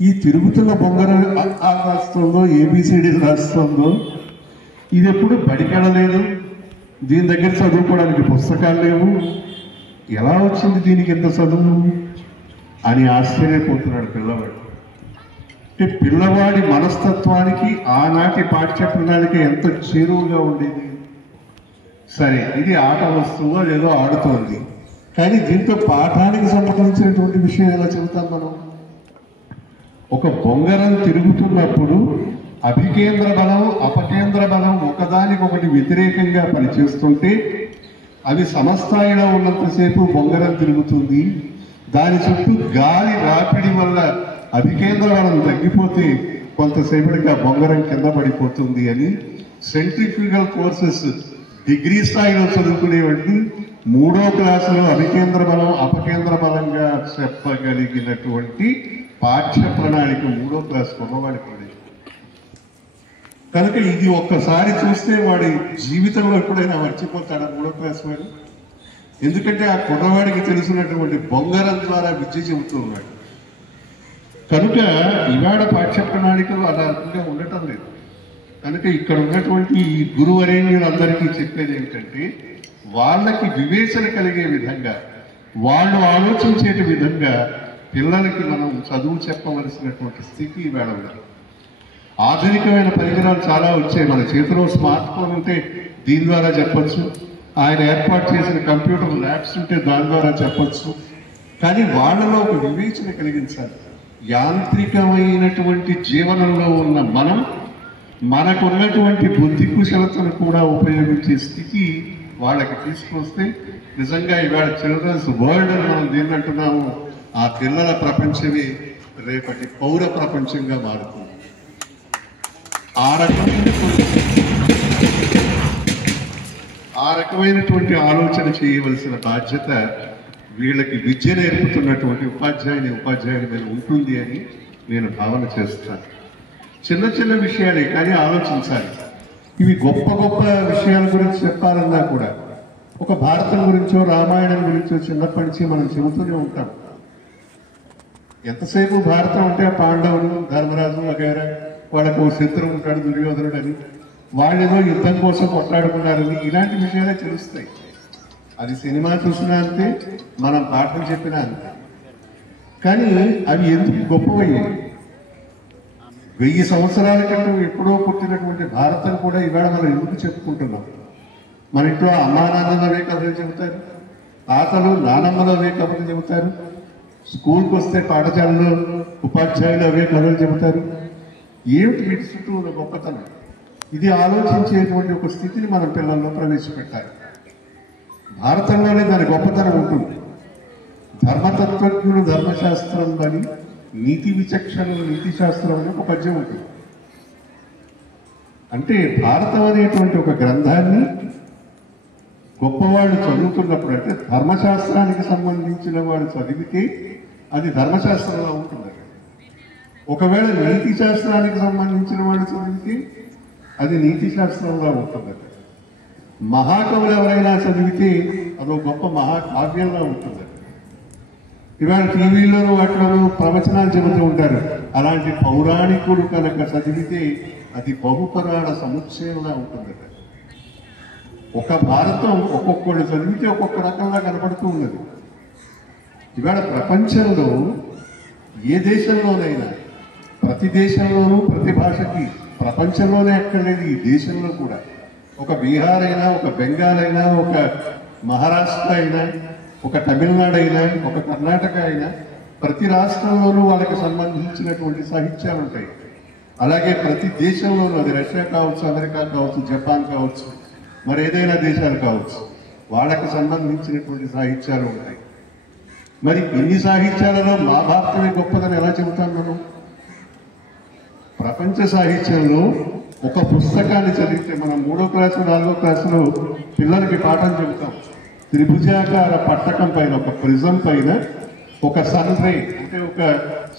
ఈ తిరుగుతున్న బొంగరం ఆ రాస్తుందో ఏబిసిడి రాస్తుందో, ఇది ఎప్పుడు బడికెళ్ళలేదు, దీని దగ్గర చదువుకోవడానికి పుస్తకాలు లేవు, ఎలా వచ్చింది దీనికి ఎంత చదువు అని ఆశ్చర్యపోతున్నాడు పిల్లవాడు. అంటే పిల్లవాడి మనస్తత్వానికి ఆనాటి పాఠ్య ప్రణాళిక ఎంత చేరువుగా ఉండేది. సరే, ఇది ఆట వస్తువు, ఏదో ఆడుతోంది, కానీ దీంతో పాఠానికి సంబంధించినటువంటి విషయం ఎలా చెబుతాం మనం? ఒక బొంగరం తిరుగుతున్నప్పుడు అభికేంద్ర బలం అపకేంద్ర బలం ఒకదానికొకటి వ్యతిరేకంగా పనిచేస్తుంటే అవి సమస్థాయిలో ఉన్నంతసేపు బొంగరం తిరుగుతుంది. దాని చుట్టూ గాలి రాపిడి వల్ల అభికేంద్ర బలం తగ్గిపోతే కొంతసేపటికి ఆ బొంగరం కింద పడిపోతుంది అని సెంట్రిఫ్యూగల్ ఫోర్సెస్ డిగ్రీ స్థాయిలో చదువుకునేవాడిని 3వ క్లాసులో అభికేంద్ర బలం అపకేంద్ర బలంగా చెప్పగలిగినటువంటి పాఠ్య ప్రణాళిక 3వ క్లాసు కుర్రవాడికి ఉండేది. కనుక ఇది ఒక్కసారి చూస్తే వాడి జీవితంలో ఎప్పుడైనా మర్చిపోతాడా 3వ క్లాసు వాడు? ఎందుకంటే ఆ కుర్రవాడికి తెలిసినటువంటి బొంగరం ద్వారా విద్య చెబుతూ ఉన్నాడు. కనుక ఇవాళ పాఠ్య ప్రణాళికలు అలా ఉండటం లేదు. కనుక ఇక్కడ ఉన్నటువంటి ఈ గురువరేణ్యులందరికీ చెప్పేది ఏంటంటే, వాళ్ళకి వివేచన కలిగే విధంగా, వాళ్ళు ఆలోచించే విధంగా పిల్లలకి మనం చదువు చెప్పవలసినటువంటి స్థితి ఇవాళ ఉంది. ఆధునికమైన పరికరాలు చాలా వచ్చాయి. మన చేతిలో స్మార్ట్ ఫోన్ ఉంటే దీని ద్వారా చెప్పచ్చు, ఆయన ఏర్పాటు చేసిన కంప్యూటర్ ల్యాబ్స్ ఉంటే దాని ద్వారా చెప్పచ్చు. కానీ వాళ్ళలో ఒక వివేచన కలిగించాలి. యాంత్రికమైనటువంటి జీవనంలో ఉన్న మనం మనకున్నటువంటి బుద్ధి కుశలతను కూడా ఉపయోగించే స్థితి వాళ్ళకి తీసుకొస్తే నిజంగా ఇవాళ చిల్డ్రన్స్ వరల్డ్ అని మనం దేన్ని అంటున్నాము, ఆ పిల్లల ప్రపంచమే రేపటి పౌర ప్రపంచంగా మారుతుంది. ఆ రకమైనటువంటి ఆలోచన చేయవలసిన బాధ్యత వీళ్ళకి విద్య నేర్పుతున్నటువంటి ఉపాధ్యాయుని మీద ఉంటుంది అని నేను భావన చేస్తాను. చిన్న చిన్న విషయాలే కానీ ఆలోచించాలి. ఇవి గొప్ప గొప్ప విషయాల గురించి చెప్పాలన్నా కూడా ఒక భారతం గురించో రామాయణం గురించో చిన్నప్పటి నుంచి మనం చెబుతూనే ఉంటాం. ఎంతసేపు భారతం అంటే పాండవులు, ధర్మరాజు వగైరా, వాళ్ళకు శత్రువు ఉంటాడు దుర్యోధనుడు అని, వాళ్ళేదో యుద్ధం కోసం కొట్లాడుకున్నారని, ఇలాంటి విషయాలే తెలుస్తాయి. అది సినిమా చూసినా అంతే, మనం పాఠం చెప్పినా అంతే. కానీ అవి ఎందుకు గొప్పవయ్యాయి? 1000 సంవత్సరాల క్రితం ఎప్పుడో పుట్టినటువంటి భారతం కూడా ఇవాళ మనం ఎందుకు చెప్పుకుంటున్నాం? మన ఇంట్లో అమ్మా నాన్నలు అవే కథలు చెబుతారు, తాతలు నానమ్మలు అవే కథలు చెబుతారు, స్కూల్కి వస్తే పాఠశాలలో ఉపాధ్యాయులు అవే కథలు చెబుతారు. ఏమిటి వీటి చుట్టూ ఉన్న గొప్పతనం? ఇది ఆలోచించేటువంటి ఒక స్థితిని మనం పిల్లల్లో ప్రవేశపెట్టాలి. భారతంలోనే దాని గొప్పతనం ఉంటుంది. ధర్మతత్వజ్ఞుడు ధర్మశాస్త్రం అని, నీతి విచక్షణలు నీతి శాస్త్రం అని ఒక పద్యం ఉంటుంది. అంటే భారతం అనేటువంటి ఒక గ్రంథాన్ని గొప్పవాళ్ళు చదువుతున్నప్పుడు, అంటే ధర్మశాస్త్రానికి సంబంధించిన వాడు చదివితే అది ధర్మశాస్త్రంలో ఉంటుంది. ఒకవేళ నీతి శాస్త్రానికి సంబంధించిన వాడు చదివితే అది నీతి శాస్త్రంలో ఉంటుంది. మహాకవులు ఎవరైనా చదివితే అదో గొప్ప మహాకావ్యంలో ఉంటుంది. ఇవాళ టీవీలోనూ వాటిలోనూ ప్రవచనాలు చెబుతూ ఉంటారు. అలాంటి పౌరాణికుడు కనుక చదివితే అది బహుపురాణ సముచ్చయంలా ఉంటుంది. ఒక భారతం ఒక్కొక్కడు చదివితే ఒక్కొక్క రకంగా కనపడుతూ ఉన్నది. ఇవాళ ప్రపంచంలో ఏ దేశంలోనైనా, ప్రతి దేశంలోనూ ప్రతి భాషకి, ప్రపంచంలోనే ఎక్కడ లేదు, ఈ దేశంలో కూడా, ఒక బీహార్ అయినా, ఒక బెంగాల్ అయినా, ఒక మహారాష్ట్ర అయినా, ఒక తమిళనాడు అయినా, ఒక కర్ణాటక అయినా, ప్రతి రాష్ట్రంలోనూ వాళ్ళకి సంబంధించినటువంటి సాహిత్యాలు ఉంటాయి. అలాగే ప్రతి దేశంలోనూ, అది రష్యా కావచ్చు, అమెరికా కావచ్చు, జపాన్ కావచ్చు, మరి ఏదైనా దేశాలు కావచ్చు, వాళ్ళకి సంబంధించినటువంటి సాహిత్యాలు ఉంటాయి. మరి ఇన్ని సాహిత్యాలలో మహాభారతమే గొప్పదని ఎలా చెబుతాం మనం? ప్రపంచ సాహిత్యంలో ఒక పుస్తకాన్ని చదివితే, మనం 3వ క్లాసు 4వ క్లాసులో పిల్లలకి పాఠం చెబుతాం. త్రిభుజాకార పట్టకం పైన, ఒక ప్రిజం పైన ఒక సన్ రే, అంటే ఒక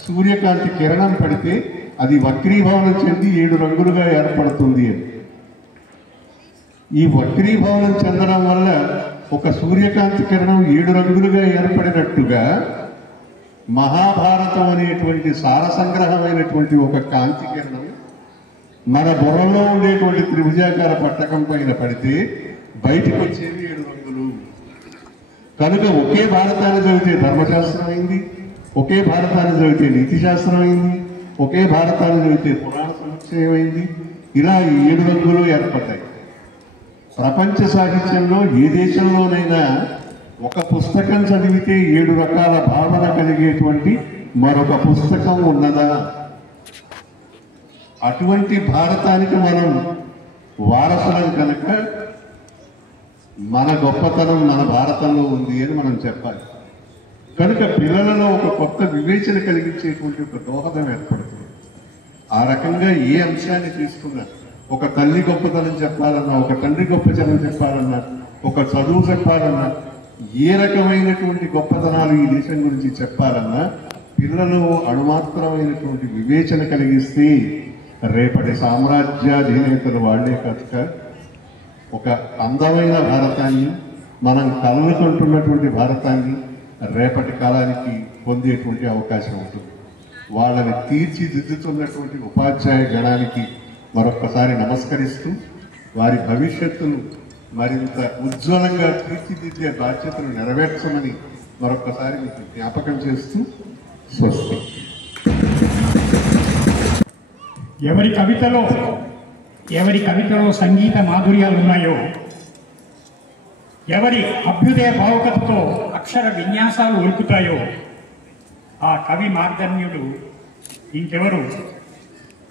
సూర్యకాంతి కిరణం పడితే అది వక్రీభవనం చెంది 7 రంగులుగా ఏర్పడుతుంది అని. ఈ వక్రీభవనం చెందడం వల్ల ఒక సూర్యకాంతి కిరణం 7 రంగులుగా ఏర్పడినట్టుగా మహాభారతం అనేటువంటి సారసంగ్రహమైనటువంటి ఒక కాంతి కిరణం మన బుర్రలో ఉండేటువంటి త్రిభుజాకార పట్టకం పైన పడితే బయటకు వచ్చేవి 7 రంగులు. కనుక ఒకే భారతాన్ని చదివితే ధర్మశాస్త్రం అయింది, ఒకే భారతాన్ని చదివితే నీతి శాస్త్రం అయింది, ఒకే భారతాన్ని చదివితే పురాణ సముచ్చయం అయింది. ఇలా 7 రంగులు ఏర్పడ్డాయి. ప్రపంచ సాహిత్యంలో ఏ దేశంలోనైనా ఒక పుస్తకం చదివితే 7 రకాల భావన కలిగేటువంటి మరొక పుస్తకం ఉన్నదా? అటువంటి భారతానికి మనం వారసులం కనుక మన గొప్పతనం మన భారతంలో ఉంది అని మనం చెప్పాలి. కనుక పిల్లలలో ఒక కొత్త వివేచన కలిగించేటువంటి ఒక దోహదం ఏర్పడుతుంది. ఆ రకంగా ఏ అంశాన్ని తీసుకున్నా, ఒక తల్లి గొప్పతనం చెప్పాలన్నా, ఒక తండ్రి గొప్పతనం చెప్పాలన్నా, ఒక చదువు చెప్పాలన్నా, ఏ రకమైనటువంటి గొప్పతనాలు ఈ దేశం గురించి చెప్పాలన్నా పిల్లలు అణుమాత్రమైనటువంటి వివేచన కలిగిస్తే రేపటి సామ్రాజ్యాధినేతలు వాళ్లే కనుక ఒక అందమైన భారతాన్ని, మనం కలలుకుంటున్నటువంటి భారతాన్ని రేపటి కాలానికి పొందేటువంటి అవకాశం ఉంటుంది. వాళ్ళని తీర్చిదిద్దుతున్నటువంటి ఉపాధ్యాయ గణానికి మరొక్కసారి నమస్కరిస్తూ వారి భవిష్యత్తును మరింత ఉజ్వలంగా తీర్చిదిద్దే బాధ్యతను నెరవేర్చమని మరొక్కసారి మీకు జ్ఞాపకం చేస్తూ స్వస్తి. ఎవరి కవితలో సంగీత మాధుర్యాలు ఉన్నాయో, ఎవరి అభ్యుదయ భావుకతతో అక్షర విన్యాసాలు ఒలుకుతాయో ఆ కవి మార్గన్యుడు ఇంకెవరు?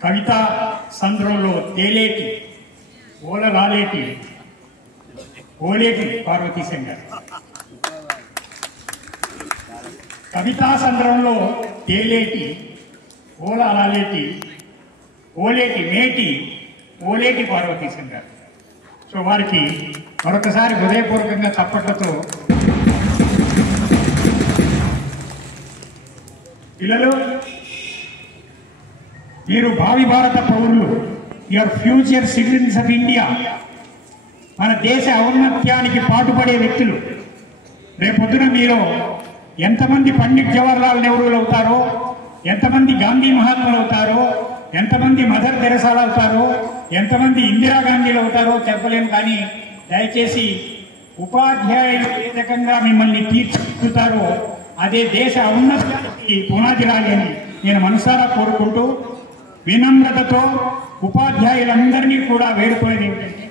కవితా సంద్రంలో తేలేటి ఓలలాలేటి ఓలేటి పార్వతీ శంకర్. కవితా సంద్రంలో తేలేటి ఓలలాలేటి ఓలేటి మేటి ఓలేటి పార్వతీ శంకర్. సో వారికి మరొకసారి హృదయపూర్వకంగా చప్పట్లతో. పిల్లలు, మీరు భావి భారత పౌరులు, your future citizens of India. మన దేశ ఔన్నత్యానికి పాటుపడే వ్యక్తులు. రేపొద్దున మీరు ఎంతమంది పండిట్ జవహర్లాల్ నెహ్రూలు అవుతారో, ఎంతమంది గాంధీ మహాత్ములు అవుతారో, ఎంతమంది మదర్ తెరెసాలు అవుతారో, ఎంతమంది ఇందిరాగాంధీలు అవుతారో చెప్పలేము. కానీ దయచేసి ఉపాధ్యాయులు ఏ రకంగా మిమ్మల్ని తీర్చిదిద్దుతారో అదే దేశ ఔన్నత్యానికి పునాది రాలని నేను మనసారా కోరుకుంటూ, వినమ్రతతో ఉపాధ్యాయులందరినీ కూడా వేడుకునేది ఏమిటంటే,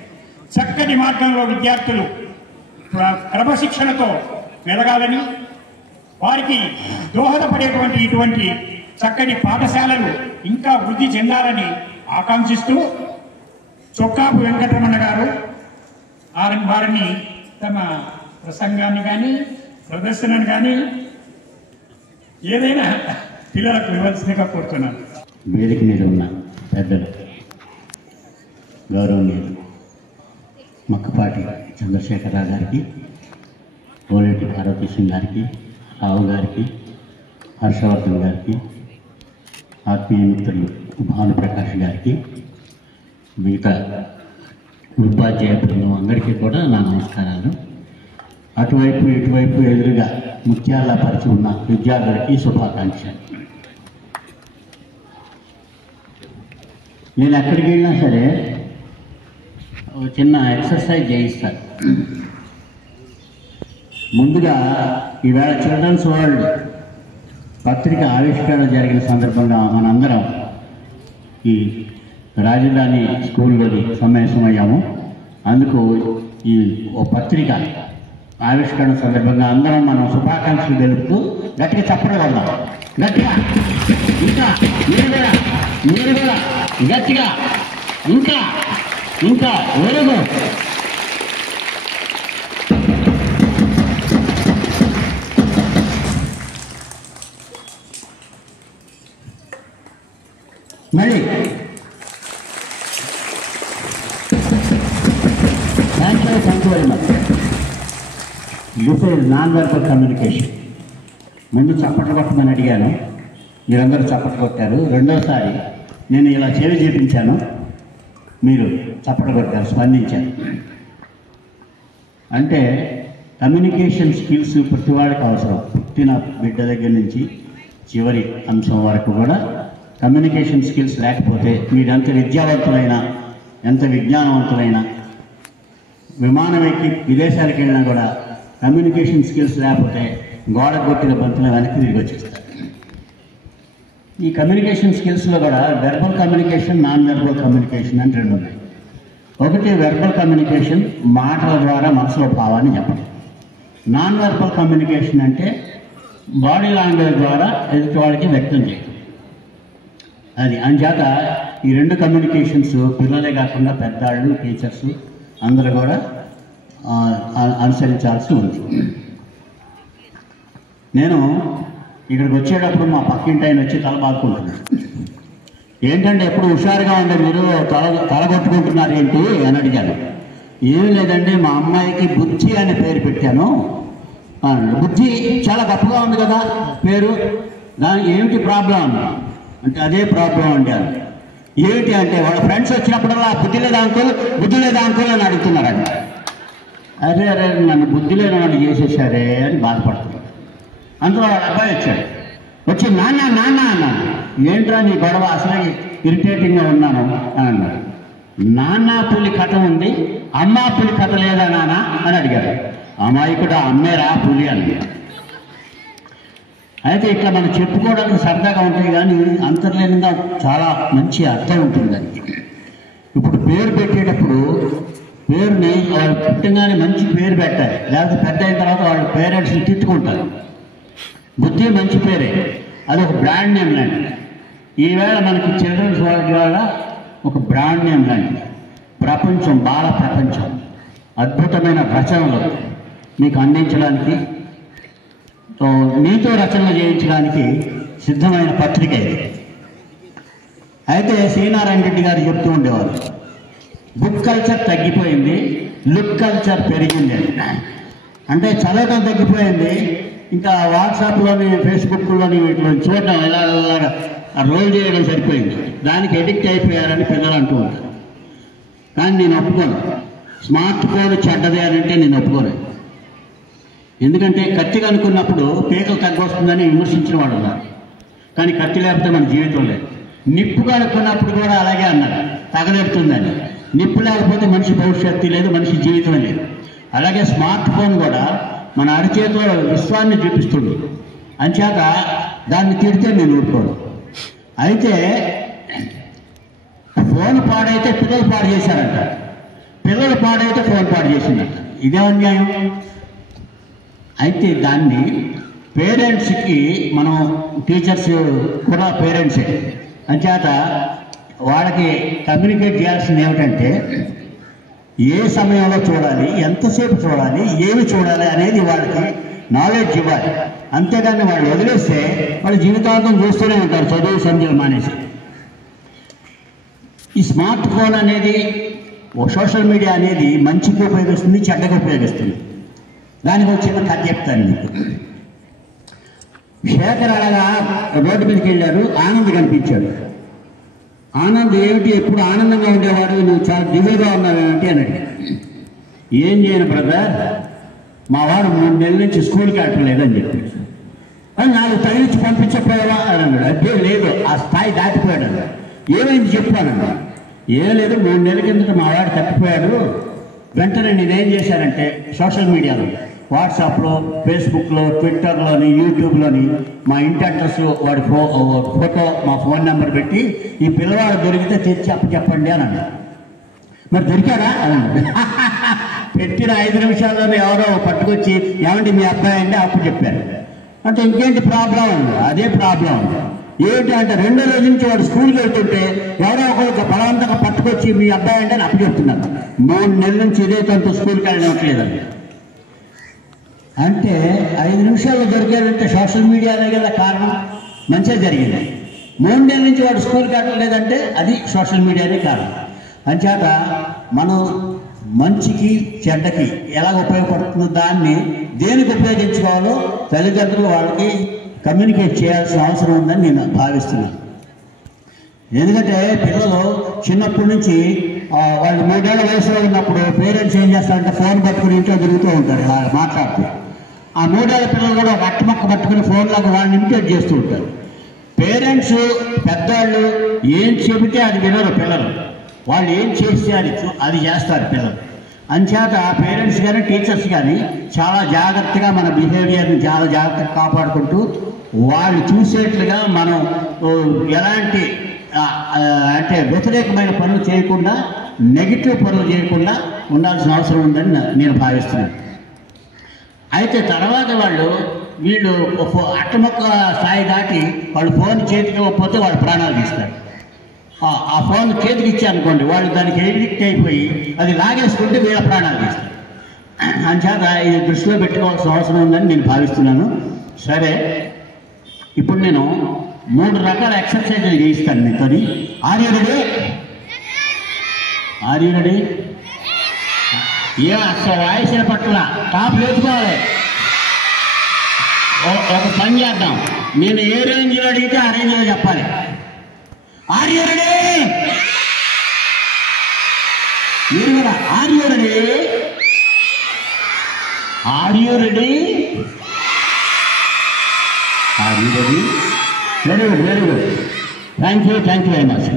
చక్కటి మార్గంలో విద్యార్థులు క్రమశిక్షణతో మెలగాలని, వారికి దోహదపడేటువంటి ఇటువంటి చక్కటి పాఠశాలలు ఇంకా వృద్ధి చెందాలని ఆకాంక్షిస్తూ, చొక్కాపు వెంకటరమణ గారు వారిని తమ ప్రసంగాన్ని కానీ ప్రదర్శనను కానీ ఏదైనా పిల్లలకు ఇవ్వాల్సిందిగా కోరుతున్నాను. వేదిక మీద ఉన్న పెద్దలు, గౌరవనీయులు మక్కపాటి చంద్రశేఖరరావు గారికి, ఓలేటి పార్వతీ సింగ్ గారికి, రావు గారికి, హర్షవర్ధన్ గారికి, ఆత్మీయ మిత్రులు భానుప్రకాష్ గారికి, మిగతా ఉపాధ్యాయ బృందం అందరికీ కూడా నా నమస్కారాలు. అటువైపు ఇటువైపు ఎదురుగా ముత్యాల పరిచి ఉన్న విద్యార్థులకి శుభాకాంక్షలు. నేను ఎక్కడికి వెళ్ళినా సరే ఒక చిన్న ఎక్సర్సైజ్ చేయిస్తాను. ముందుగా ఈవేళ చిల్డ్రన్స్ వరల్డ్ పత్రిక ఆవిష్కరణ జరిగిన సందర్భంగా మనందరం ఈ రాజధాని స్కూల్లోని సమావేశమయ్యాము. అందుకు ఈ పత్రిక ఆవిష్కరణ సందర్భంగా అందరం మనం శుభాకాంక్షలు తెలుపుతూ గట్టిగా చప్పట్లు కొడదాం. గట్టిగా ఇంకా మీరు కూడా గట్టిగా ఇంకా ఇంకా వెలుగు. మళ్ళీ thank you very much. This is non verbal communication. ముందు చప్పట్లు కొట్టమని అడిగాను, మీరందరూ చప్పట్లు కొట్టారు. రెండోసారి నేను ఇలా చెవి చేపించాను, మీరు చప్పట్లు కొట్టారు, స్పందించారు. అంటే కమ్యూనికేషన్ స్కిల్స్ ప్రతి వాడికి అవసరం. పుట్టిన బిడ్డ దగ్గర నుంచి చివరి అంశం వరకు కూడా కమ్యూనికేషన్ స్కిల్స్ లేకపోతే మీరెంత విద్యావంతులైనా, ఎంత విజ్ఞానవంతులైనా, విమానం ఎక్కి విదేశాలకు వెళ్ళినా కూడా కమ్యూనికేషన్ స్కిల్స్ లేకపోతే గోడ కొట్టిన బంతులు వెనక్కి తిరిగి వచ్చేస్తారు. ఈ కమ్యూనికేషన్ స్కిల్స్లో కూడా verbal communication, non verbal communication అని రెండు ఉన్నాయి. ఒకటి వెర్బల్ కమ్యూనికేషన్, మాటల ద్వారా మనసులో భావాన్ని చెప్పడం. నాన్ వెర్బల్ కమ్యూనికేషన్ అంటే బాడీ లాంగ్వేజ్ ద్వారా ఎదుటి వాళ్ళకి వ్యక్తం చేయడం. అది అంచేత ఈ రెండు కమ్యూనికేషన్స్ పిల్లలే కాకుండా పెద్దవాళ్ళు, టీచర్స్ అందరూ కూడా అనుసరించాల్సి ఉంది. నేను ఇక్కడికి వచ్చేటప్పుడు మా పక్కింటి ఆయన వచ్చి తల బాదుకుంటున్నాడు. ఏంటంటే ఎప్పుడు హుషారుగా ఉండే మీరు తలగొట్టుకుంటున్నారు ఏంటి అని అడిగాను. ఏమీ లేదండి, మా అమ్మాయికి బుద్ధి అనే పేరు పెట్టాను. బుద్ధి చాలా గొప్పగా ఉంది కదా పేరు, దానికి ఏమిటి ప్రాబ్లం అంటే అదే ప్రాబ్లం అంటారు. ఏమిటి అంటే వాళ్ళ ఫ్రెండ్స్ వచ్చినప్పుడల్లా బుద్ధి లేదా అంకుల్ అని అడుగుతున్నారంట. అరే నన్ను బుద్ధి లేని చేసేసారే అని బాధపడుతున్నాడు. అందులో వాళ్ళ అబ్బాయి వచ్చాడు, వచ్చి నాన్న అన్నాను. ఏంట్రా నీ గొడవ, అసలే ఇరిటేటింగ్గా ఉన్నాను అని అన్నాడు. నాన్న పులి కథ ఉంది, అమ్మ పులి కథ లేదా నాన్న అని అడిగాడు. అమాయకుడు అమ్మేరా పులి అని. అయితే ఇట్లా మనం చెప్పుకోవడానికి సరదాగా ఉంటాయి, కానీ అంతర్లీనంగా చాలా మంచి అర్థం ఉంటుంది దానికి. ఇప్పుడు పేరు పెట్టేటప్పుడు పేరుని వాళ్ళు పుట్టంగానే మంచి పేరు పెట్టాలి, లేకపోతే పెద్ద అయిన తర్వాత వాళ్ళ పేరెంట్స్ని తిట్టుకుంటారు. బుద్ధి మంచి పేరే, అది ఒక బ్రాండ్ నేమ్ లాంటిది. ఈవేళ మనకి చిల్డ్రన్స్ వరల్డ్ ఒక బ్రాండ్ నేమ్ లాంటిది. ప్రపంచం, బాల ప్రపంచం అద్భుతమైన రచనలు మీకు అందించడానికి, మీతో రచనలు చేయించడానికి సిద్ధమైన పత్రిక ఇది. అయితే శ్రీనారాయణ రెడ్డి గారు చెప్తూ ఉండేవారు, బుక్ కల్చర్ తగ్గిపోయింది, లుక్ కల్చర్ పెరిగింది. అంటే చదవటం తగ్గిపోయింది, ఇంకా వాట్సాప్లోని ఫేస్బుక్లోని వీటిలో చూడటం ఇలాగా రోల్ చేయడం సరిపోయింది, దానికి ఎడిక్ట్ అయిపోయారని పిల్లలు అంటూ ఉంటారు. కానీ నేను ఒప్పుకోను. స్మార్ట్ ఫోన్ చెడ్డదే అని అంటే నేను ఒప్పుకోను. ఎందుకంటే కత్తి కనుక్కున్నప్పుడు పీకలు తగ్గొస్తుందని విమర్శించిన వాడు ఉన్నారు, కానీ కత్తి లేకపోతే మన జీవితం లేదు. నిప్పు కనుక్కున్నప్పుడు కూడా అలాగే అన్నారు, తగలెడుతుందని. నిప్పు లేకపోతే మనిషి భవిష్యత్తు లేదు, మనిషి జీవితం లేదు. అలాగే స్మార్ట్ ఫోన్ కూడా మన అరచేతిలో విశ్వాన్ని చూపిస్తుంది. అంచేత దాన్ని తిడితే నేను ఊరుకోను. అయితే ఫోన్ పాడైతే పిల్లలు పాడు చేశారంట, పిల్లలు పాడైతే ఫోన్ పాడు చేసిందంట. ఇదే అన్యాయం. అయితే దాన్ని పేరెంట్స్కి, మనం టీచర్స్ కూడా పేరెంట్సే, అంచేత వాళ్ళకి కమ్యూనికేట్ చేయాల్సింది ఏమిటంటే ఏ సమయంలో చూడాలి, ఎంతసేపు చూడాలి, ఏమి చూడాలి అనేది వాళ్ళకి నాలెడ్జ్ ఇవ్వాలి. అంతేగాని వాళ్ళు వదిలేస్తే వాళ్ళు జీవితాంతం చూస్తూనే ఉంటారు, చదువు సంధ్యలు మానేసి. ఈ స్మార్ట్ ఫోన్ అనేది, సోషల్ మీడియా అనేది మంచికి ఉపయోగిస్తుంది, చెడ్డకి ఉపయోగిస్తుంది. దానికి ఒక చిన్న కథ చెప్తాను మీకు. శేఖర్ అలాగా రోడ్డు మీదకి వెళ్ళారు, ఆనంద్ కనిపించాడు. ఆనంద్ ఏమిటి, ఎప్పుడు ఆనందంగా ఉండేవాడు, నువ్వు చాలా దిగులుగా ఉన్నావు ఏమిటి అని అడిగాడు. ఏం చేయను బ్రదర్, మా వాడు 3 నెలల నుంచి స్కూల్కి వెళ్ళలేదని చెప్పి. అని 4 తగిలించి పంపించకపోయావా అని అన్నాడు. అదే లేదు, ఆ స్థాయి దాటిపోయాడు అన్నాడు. ఏమైంది చెప్పానన్నా. ఏం లేదు, 3 నెలల కిందట మా వాడు తప్పిపోయాడు. వెంటనే నేనేం చేశానంటే సోషల్ మీడియాలో, వాట్సాప్లో, ఫేస్బుక్లో, ట్విట్టర్లోని, యూట్యూబ్లోని మా ఇంటి అడ్రస్, వాడి ఫోటో, మా ఫోన్ నెంబర్ పెట్టి ఈ పిల్లవాడు దొరికితే తెచ్చి అప్పచెప్పండి అని అన్నాడు. మరి దొరికాడా అని పెట్టిన 5 నిమిషాల్లోనే ఎవరో పట్టుకొచ్చి ఏమంటే మీ అబ్బాయి అంటే అప్పు చెప్పారు. అంటే ఇంకేంటి ప్రాబ్లం అండి, అదే ప్రాబ్లం అండి. ఏంటి అంటే 2వ రోజు నుంచి వాడు స్కూల్కి వెళ్తుంటే ఎవరో ఒకరికి బలవంతంగా పట్టుకొచ్చి మీ అబ్బాయి అంటే అప్పు చెప్తున్నారు. 3 నెలల నుంచి ఇదే తనతో స్కూల్కి వెళ్ళట్లేదండి. అంటే 5 నిమిషాల్లో దొరికాడంటే సోషల్ మీడియానే కదా కారణం. మంచిగా జరిగింది. 3 నెలల నుంచి వాడు స్కూల్కి వెళ్ళలేదంటే అది సోషల్ మీడియానే కారణం. అంచేత మనం మంచికి చెడ్డకి ఎలా ఉపయోగపడుతుందో దాన్ని దేనికి ఉపయోగించుకోవాలో తల్లిదండ్రులు వాళ్ళకి కమ్యూనికేట్ చేయాల్సిన అవసరం ఉందని నేను భావిస్తున్నాను. ఎందుకంటే పిల్లలు చిన్నప్పటి నుంచి వాళ్ళు 3 ఏళ్ల వయసులో ఉన్నప్పుడు పేరెంట్స్ ఏం చేస్తారంటే ఫోన్ పట్టుకుని ఇంట్లో తిరుగుతూ ఉంటారు, ఇలా మాట్లాడుతూ. ఆ 3 ఏళ్ల పిల్లలు కూడా ఒక అట్టమొక్క పట్టుకుని ఫోన్లాగా వాళ్ళని ఇమిటేట్ చేస్తూ ఉంటారు. పేరెంట్స్, పెద్దవాళ్ళు ఏం చెబితే అది వినరు పిల్లలు. వాళ్ళు ఏం చేస్తే అది చేస్తారు పిల్లలు. అంచేత పేరెంట్స్ కానీ టీచర్స్ కానీ చాలా జాగ్రత్తగా మన బిహేవియర్ని చాలా జాగ్రత్తగా కాపాడుకుంటూ వాళ్ళు చూసేట్లుగా మనం ఎలాంటి అంటే వ్యతిరేకమైన పనులు చేయకుండా, నెగిటివ్ పనులు చేయకుండా ఉండాల్సిన అవసరం ఉందని నేను భావిస్తున్నాను. అయితే తర్వాత వీళ్ళు అట్టమొక్క స్థాయి దాటి వాళ్ళు ఫోన్ చేతికి ఇవ్వకపోతే వాళ్ళు ప్రాణాలు తీస్తారు. ఆ ఫోన్ చేతికి ఇచ్చారనుకోండి, వాళ్ళు దానికి ఎడిక్ట్ అయిపోయి అది లాగేసుకుంటే వీళ్ళ ప్రాణాలు తీస్తారు. అంచేత ఇది దృష్టిలో పెట్టుకోవాల్సిన అవసరం ఉందని నేను భావిస్తున్నాను. సరే, ఇప్పుడు నేను 3 రకాల ఎక్సర్సైజులు చేయిస్తాను మీతోని. Are you ready? ఏం అసలు వాయిస్ పట్ల టాప్ వేసుకోవాలి. ఒక పని చేద్దాం, నేను ఏ రేంజ్లో అడిగితే ఆ రేంజ్లో చెప్పాలి. Are you ready? మీరు కూడా are you ready? Are you ready? Are you ready? Very good, very good. Thank you very much.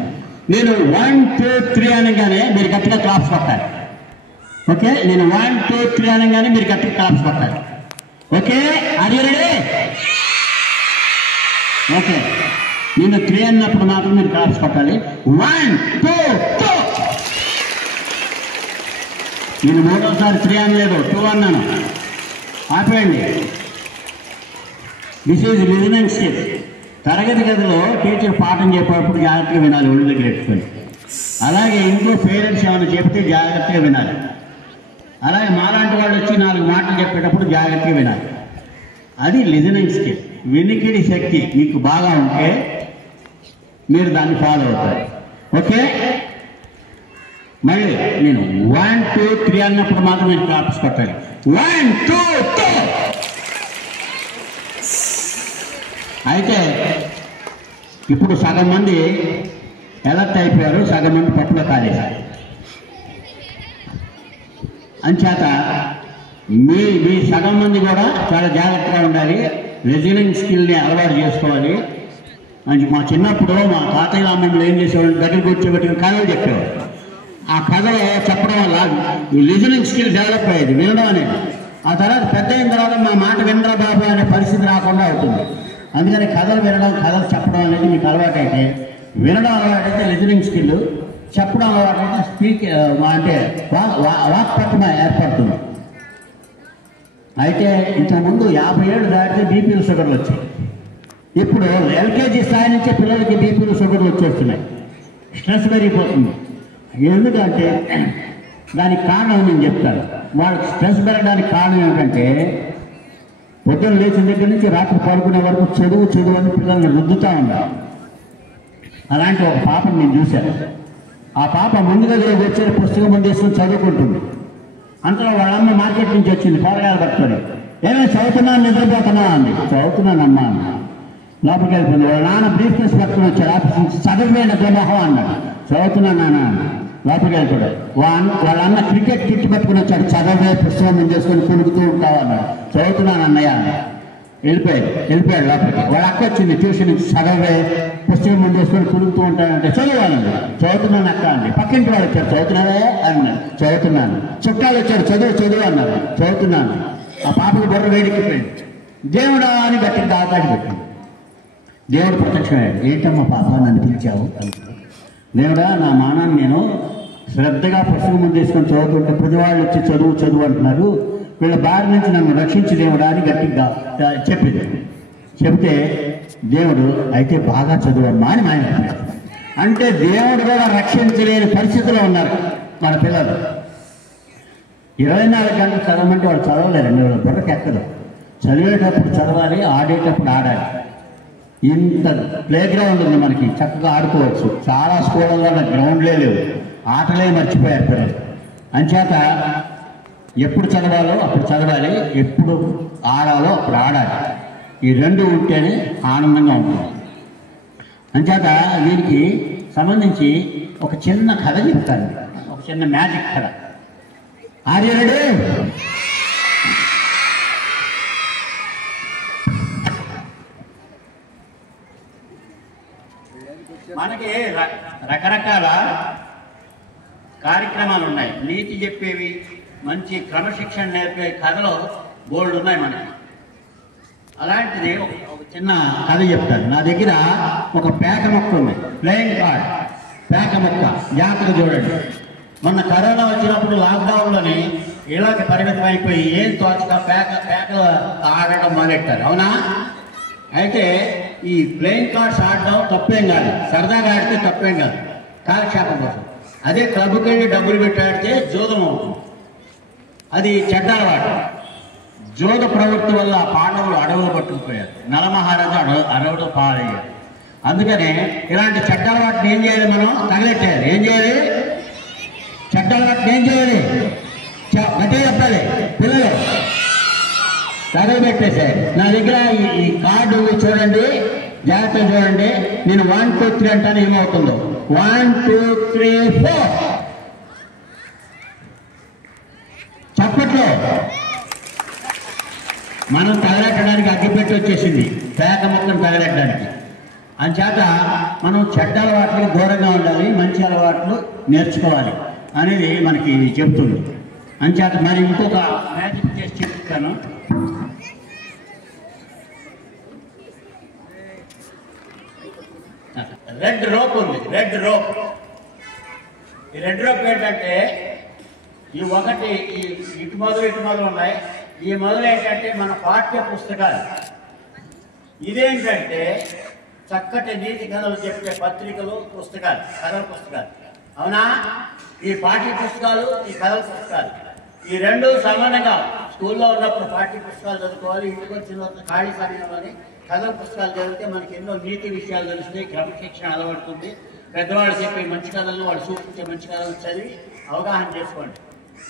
నేను 1, 2, 3 అనగానే మీరు గట్టిగా క్లాప్స్ కొట్టాలి. ఓకే, నేను 1, 2, 3 అనగానే మీరు గట్టిగా క్లాప్స్ కొట్టాలి. Okay, are you ready? Okay, నేను 3 అన్నప్పుడు మాత్రం మీరు క్లాప్స్ కొట్టాలి. 1, 2, 2. నేను మూడోసారి 3 అనలేదు, 2 అన్నాను. ఆపేయండి. This is listening skill. తరగతి గదిలో టీచర్ పాఠం చెప్పేటప్పుడు జాగ్రత్తగా వినాలి, ఒళ్ళు దగ్గర పెట్టుకొని. అలాగే ఇంట్లో పేరెంట్స్ ఏమైనా చెప్తే జాగ్రత్తగా వినాలి. అలాగే మాలాంటి వాళ్ళు వచ్చి 4 మాటలు చెప్పేటప్పుడు జాగ్రత్తగా వినాలి. అది లిజనింగ్ స్కిల్. వినికిడి శక్తి మీకు బాగా ఉంటే మీరు దాన్ని ఫాలో అవుతారు. ఓకే, మళ్ళీ నేను 1, 2, 3 అన్నప్పుడు మాత్రం మీరు క్లాప్స్ కొట్టాలి. 1, 2, 2. అయితే ఇప్పుడు సగం మంది ఎలర్ట్ అయిపోయారు, సగం మంది పప్పులో కాలేశారు. అంచేత మీ సగం మంది కూడా చాలా జాగ్రత్తగా ఉండాలి, లిజనింగ్ స్కిల్ని అలవాటు చేసుకోవాలి. మా చిన్నప్పుడు మా తాతయ్య అమ్మమ్మలు ఏం చేసేవాళ్ళు, దగ్గర కూర్చోబెట్టుకుని కథలు చెప్పేవారు. ఆ కథలు చెప్పడం వల్ల లిజనింగ్ స్కిల్ డెవలప్ అయ్యేది, వినడం అనేది. ఆ తర్వాత పెద్ద అయిన తర్వాత మా మాట వినరా బాబు అనే పరిస్థితి రాకుండా అవుతుంది. అందుకని కథలు వినడం, కథలు చెప్పడం అనేది మీకు అలవాటైతే, వినడం అలవాటైతే లిజనింగ్ స్కిల్, చెప్పడం అలవాటైతే స్పీక్ అంటే వాక్పటిమ ఏర్పడుతుంది. అయితే ఇంతకుముందు 50 ఏళ్ళు దాటితే బీపీలు షుగర్లు వచ్చాయి. ఇప్పుడు ఎల్కేజీ స్థాయి నుంచే పిల్లలకి బీపీలు షుగర్లు వచ్చేస్తున్నాయి. స్ట్రెస్ పెరిగిపోతుంది. ఎందుకంటే దానికి కారణం నేను చెప్తాను. వాళ్ళకి స్ట్రెస్ పెరగడానికి కారణం ఏమిటంటే, పొద్దున్న లేచిన దగ్గర నుంచి రాత్రి పడుకునే వరకు చదువు అని పిల్లల్ని రుద్దుతూ ఉన్నారు. అలాంటి ఒక పాపను నేను చూశాను. ఆ పాప ముందు గదిలో వచ్చే పుస్తకం ముందు వేసుకొని చదువుకుంటుంది. అంతలో వాళ్ళ అమ్మ మార్కెట్ నుంచి వచ్చింది కూరగాయలు పట్టుకొని. ఏమైనా చదువుతున్నాను, నిద్రపోతున్నా అంది. చదువుతున్నానమ్మా అన్న. లోపలికి వెళ్ళిపోయింది. వాళ్ళ నాన్న బ్రీఫ్ కేసు పట్టుకుని వచ్చాడు. ఆఫీస్ నుంచి చదువులే నిద్రమోహం అన్నాడు. చదువుతున్నాను నాన్న అన్న. లోపలికి వెళ్ళిపోయాడు. వాళ్ళ అన్న క్రికెట్ కిట్ పట్టుకుని వచ్చాడు. చదవే పుస్తకం ముందు చేసుకొని కొనుక్కుతూ ఉంటావు అన్నాడు. చదువుతున్నాను అన్నయ్య అన్న. వెళ్ళిపోయాడు లోపలికి. వాళ్ళ అక్క వచ్చింది ట్యూషన్ నుంచి. చదవే పుస్తకం ముందు చేసుకొని కొనుక్కుతూ ఉంటానంటే చదువువాలండి. చదువుతున్నాను అక్క అండి. పక్కింటి వాళ్ళు వచ్చారు. చదువుతున్నావే అన్నాడు. చదువుతున్నాను. చుట్టాలు వచ్చారు. చదువు అన్నారు. చదువుతున్నాను. ఆ పాపకు బుర్ర వేడికిపోయింది. దేవుడా అని గట్టిగా దాదాకి పెట్టింది. దేవుడు ప్రత్యక్షమయ్యాడు. ఏంటమ్మా పాప నన్ను పిలిచావు? దేవుడా, నా మానాన్ని నేను శ్రద్ధగా పుస్తకం ముందు తీసుకొని చదువుతుంటే ప్రతివాళ్ళు వచ్చి చదువు అంటున్నారు. వీళ్ళ బారి నుంచి నన్ను రక్షించి దేవుడా అని గట్టిగా చెప్పింది. చెప్తే దేవుడు అయితే బాగా చదువమ్మా అని ఆయన అంటే దేవుడు కూడా రక్షించలేని పరిస్థితిలో ఉన్నారు మన పిల్లలు. 24 గంటలు చదవమంటే వాళ్ళు చదవలేరండి. వాళ్ళ బుర్రకి ఎక్కదు. చదివేటప్పుడు చదవాలి, ఆడేటప్పుడు ఆడాలి. ఇంత ప్లే గ్రౌండ్ ఉంది మనకి, చక్కగా ఆడుకోవచ్చు. చాలా స్కూళ్ళలో గ్రౌండ్లే లేవు, ఆటలే మర్చిపోయారు పిల్లలు. అంచేత ఎప్పుడు చదవాలో అప్పుడు చదవాలి, ఎప్పుడు ఆడాలో అప్పుడు ఆడాలి. ఈ రెండు ఉంటేనే ఆనందంగా ఉంటుంది. అంచేత దీనికి సంబంధించి ఒక చిన్న కథ చెప్తాను, ఒక చిన్న మ్యాజిక్ కథ. Are you ready? మనకి రకరకాల కార్యక్రమాలు ఉన్నాయి. నీతి చెప్పేవి, మంచి క్రమశిక్షణ నేర్పే కథలు బోల్డ్ ఉన్నాయి మనకి. అలాంటిది ఒక చిన్న కథ చెప్తాను. నా దగ్గర ఒక పేక మొక్క ఉంది, ప్లేయింగ్ కార్డ్ పేక మొక్క. జాగ్రత్తగా చూడండి. మొన్న కరోనా వచ్చినప్పుడు లాక్డౌన్లోని ఇలాంటి పరిమితం అయిపోయి ఏం తోచక పేకలు ఆడటం మొదలెట్టారు, అవునా? అయితే ఈ ప్లేయింగ్ కార్డ్స్ ఆడటం తప్పేం కాదు, సరదాగా ఆడితే తప్పేం కాదు, కాలక్షేపం కోసం. అదే క్లబ్కి వెళ్ళి డబ్బులు పెట్టి ఆడితే జూదం అవుతుంది. అది చెడ్డ అలవాటు. జోద ప్రవృత్తి వల్ల పాండవులు అడవులు పట్టుకుపోయారు, నలమహారాజు అడవులు పాలయ్యారు. అందుకనే ఇలాంటి చెడ్డ అలవాటుని ఏం చేయాలి? మనం తగలెట్టేయాలి. ఏం చేయాలి? చెడ్డ అలవాటుని ఏం చేయాలి? గట్టిగా చెప్పాలి. పిల్లలు తగలబెట్టేసారు. నా దగ్గర ఈ కార్డు చూడండి, జాగ్రత్తగా చూడండి. నేను 1 2 3 అంటాను, ఏమవుతుందో. 1 2 3 4 చప్పట్లో. మనం తగలెట్టడానికి అగ్గిపెట్టి వచ్చేసింది, పేక మొత్తం తగలెట్టడానికి. అంచేత మనం చెడ్డ అలవాట్లకు దూరంగా ఉండాలి, మంచి అలవాట్లు నేర్చుకోవాలి అనేది మనకి చెబుతుంది. అంచేత మరి ఇంకొక మ్యాజిక్ చేసి చెప్తాను. రెడ్ రోప్ ఉంది, రెడ్ రోప్. ఈ రెడ్ రోప్ ఏంటంటే ఈ ఒకటి ఇటు మొదలు ఉన్నాయి. ఈ మొదలు ఏంటంటే మన పాఠ్య పుస్తకాలు. ఇదేంటంటే చక్కటి నీతి కథలు చెప్పే పత్రికలు, పుస్తకాలు, కథల పుస్తకాలు. అవునా? ఈ పాఠ్య పుస్తకాలు, ఈ కథల పుస్తకాలు, ఈ రెండు సమానంగా స్కూల్లో ఉన్నప్పుడు పాఠ్య పుస్తకాలు చదువుకోవాలి. ఇంటికి వచ్చిన ఖాళీ సమయంలోని కథల పుస్తకాలు చదివితే మనకి ఎన్నో నీతి విషయాలు తెలుస్తాయి, క్రమశిక్షణ అలవడుతుంది. పెద్దవాళ్ళు చెప్పే మంచి కథలను, వాడు సూచించే మంచి కథలను చదివి అవగాహన చేసుకోండి.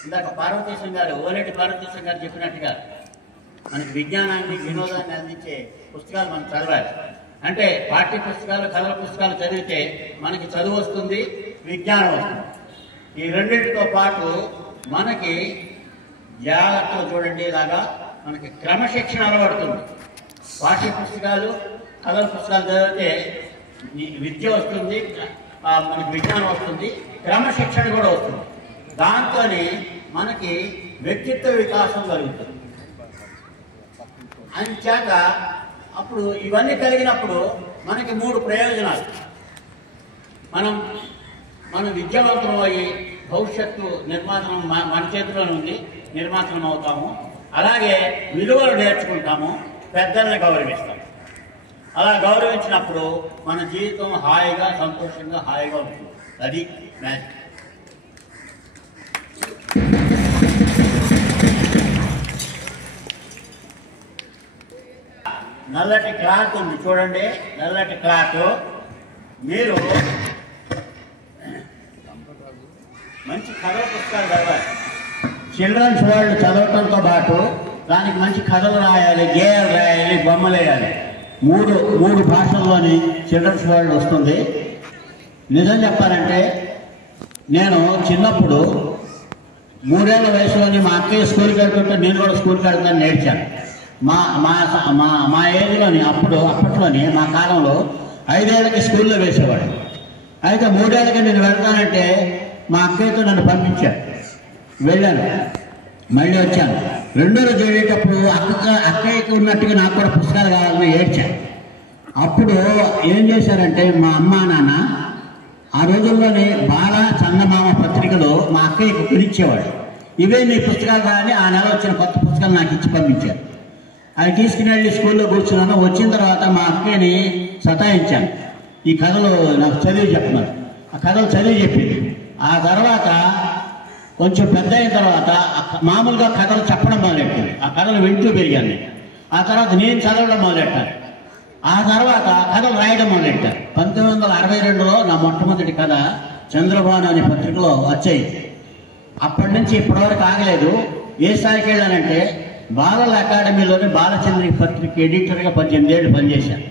ఇందాక పార్వతీశం గారు, ఓలేటి పార్వతీశం గారు చెప్పినట్టుగా మనకి విజ్ఞానాన్ని, వినోదాన్ని అందించే పుస్తకాలు మనం చదవాలి. అంటే పాఠ్య పుస్తకాలు, కథల పుస్తకాలు చదివితే మనకి చదువు వస్తుంది, విజ్ఞానం వస్తుంది. ఈ రెండింటితో పాటు మనకి జాగ్రత్తగా చూడండి, ఇలాగా మనకి క్రమశిక్షణ అలవడుతుంది. పాఠ్య పుస్తకాలు, కథల పుస్తకాలు చదివితే విద్య వస్తుంది, మనకి విజ్ఞానం వస్తుంది, క్రమశిక్షణ కూడా వస్తుంది. దాంతో మనకి వ్యక్తిత్వ వికాసం కలుగుతుంది. అంచేత అప్పుడు ఇవన్నీ కలిగినప్పుడు మనకి 3 ప్రయోజనాలు. మనం విద్యావంతం అయ్యి భవిష్యత్తు నిర్మాణం మన చేతిలోనే ఉంది, నిర్మాణం అవుతాము. అలాగే విలువలు నేర్చుకుంటాము, పెద్దల్ని గౌరవిస్తాము. అలా గౌరవించినప్పుడు మన జీవితం హాయిగా, సంతోషంగా, హాయిగా ఉంటుంది. అది మ్యాజిక్. నల్లటి క్లాత్ ఉంది చూడండి, నల్లటి క్లాత్. మీరు మంచి కథల పుస్తకాలు చదవాలి. చిల్డ్రన్స్ వరల్డ్ చదవటంతో పాటు దానికి మంచి కథలు రాయాలి, గేయాలు రాయాలి, బొమ్మలు వేయాలి. మూడు భాషల్లోని చిల్డ్రన్స్ వరల్డ్ వస్తుంది. నిజం చెప్పాలంటే నేను చిన్నప్పుడు 3 ఏళ్ల వయసులోని మా అక్కయ్య స్కూల్కి వెళ్తుంటే నేను కూడా స్కూల్కి వెళ్తాను నేర్చాను. మా ఏజ్లోని అప్పట్లోని మా కాలంలో 5 ఏళ్ళకి స్కూల్లో వేసేవాడు. అయితే 3 ఏళ్ళకి నేను వెళ్తానంటే మా అక్కయ్యతో నన్ను పంపించాను. వెళ్ళాను, మళ్ళీ వచ్చాను. 2వ రోజు వెళ్ళేటప్పుడు అక్కయ్యకి ఉన్నట్టుగా నాకు కూడా పుస్తకాలు కావాలని ఏడ్చాను. అప్పుడు ఏం చేశారంటే మా అమ్మ నాన్న ఆ రోజుల్లోనే బాల చందమామ పత్రికలో మా అక్కయ్యకు కొనిచ్చేవాడు. ఇవే నీ పుస్తకాలు రాని ఆ నెల వచ్చిన కొత్త పుస్తకాలు నాకు ఇచ్చి పంపించారు. అవి తీసుకుని వెళ్ళి స్కూల్లో కూర్చున్నాను. వచ్చిన తర్వాత మా అక్కని సతాయించాను, ఈ కథలు నాకు చదివి చెప్పమని. ఆ కథలు చదివి చెప్పింది. ఆ తర్వాత కొంచెం పెద్ద అయిన తర్వాత మామూలుగా కథలు చెప్పడం మొదలెట్టింది. ఆ కథలు వింటూ పెరిగాను నేను. ఆ తర్వాత నేను చదవడం మొదలెట్టాను. ఆ తర్వాత కథలు రాయడం మొదలెట్టాను. 1962లో నా మొట్టమొదటి కథ చంద్రబాను అనే పత్రికలో వచ్చాయి. అప్పటి నుంచి ఇప్పటివరకు ఆగలేదు. ఏ స్థాయికి వెళ్ళానంటే బాలల అకాడమీలోని బాలచంద్ర పత్రిక ఎడిటర్గా 18 ఏళ్ళు పనిచేశాను.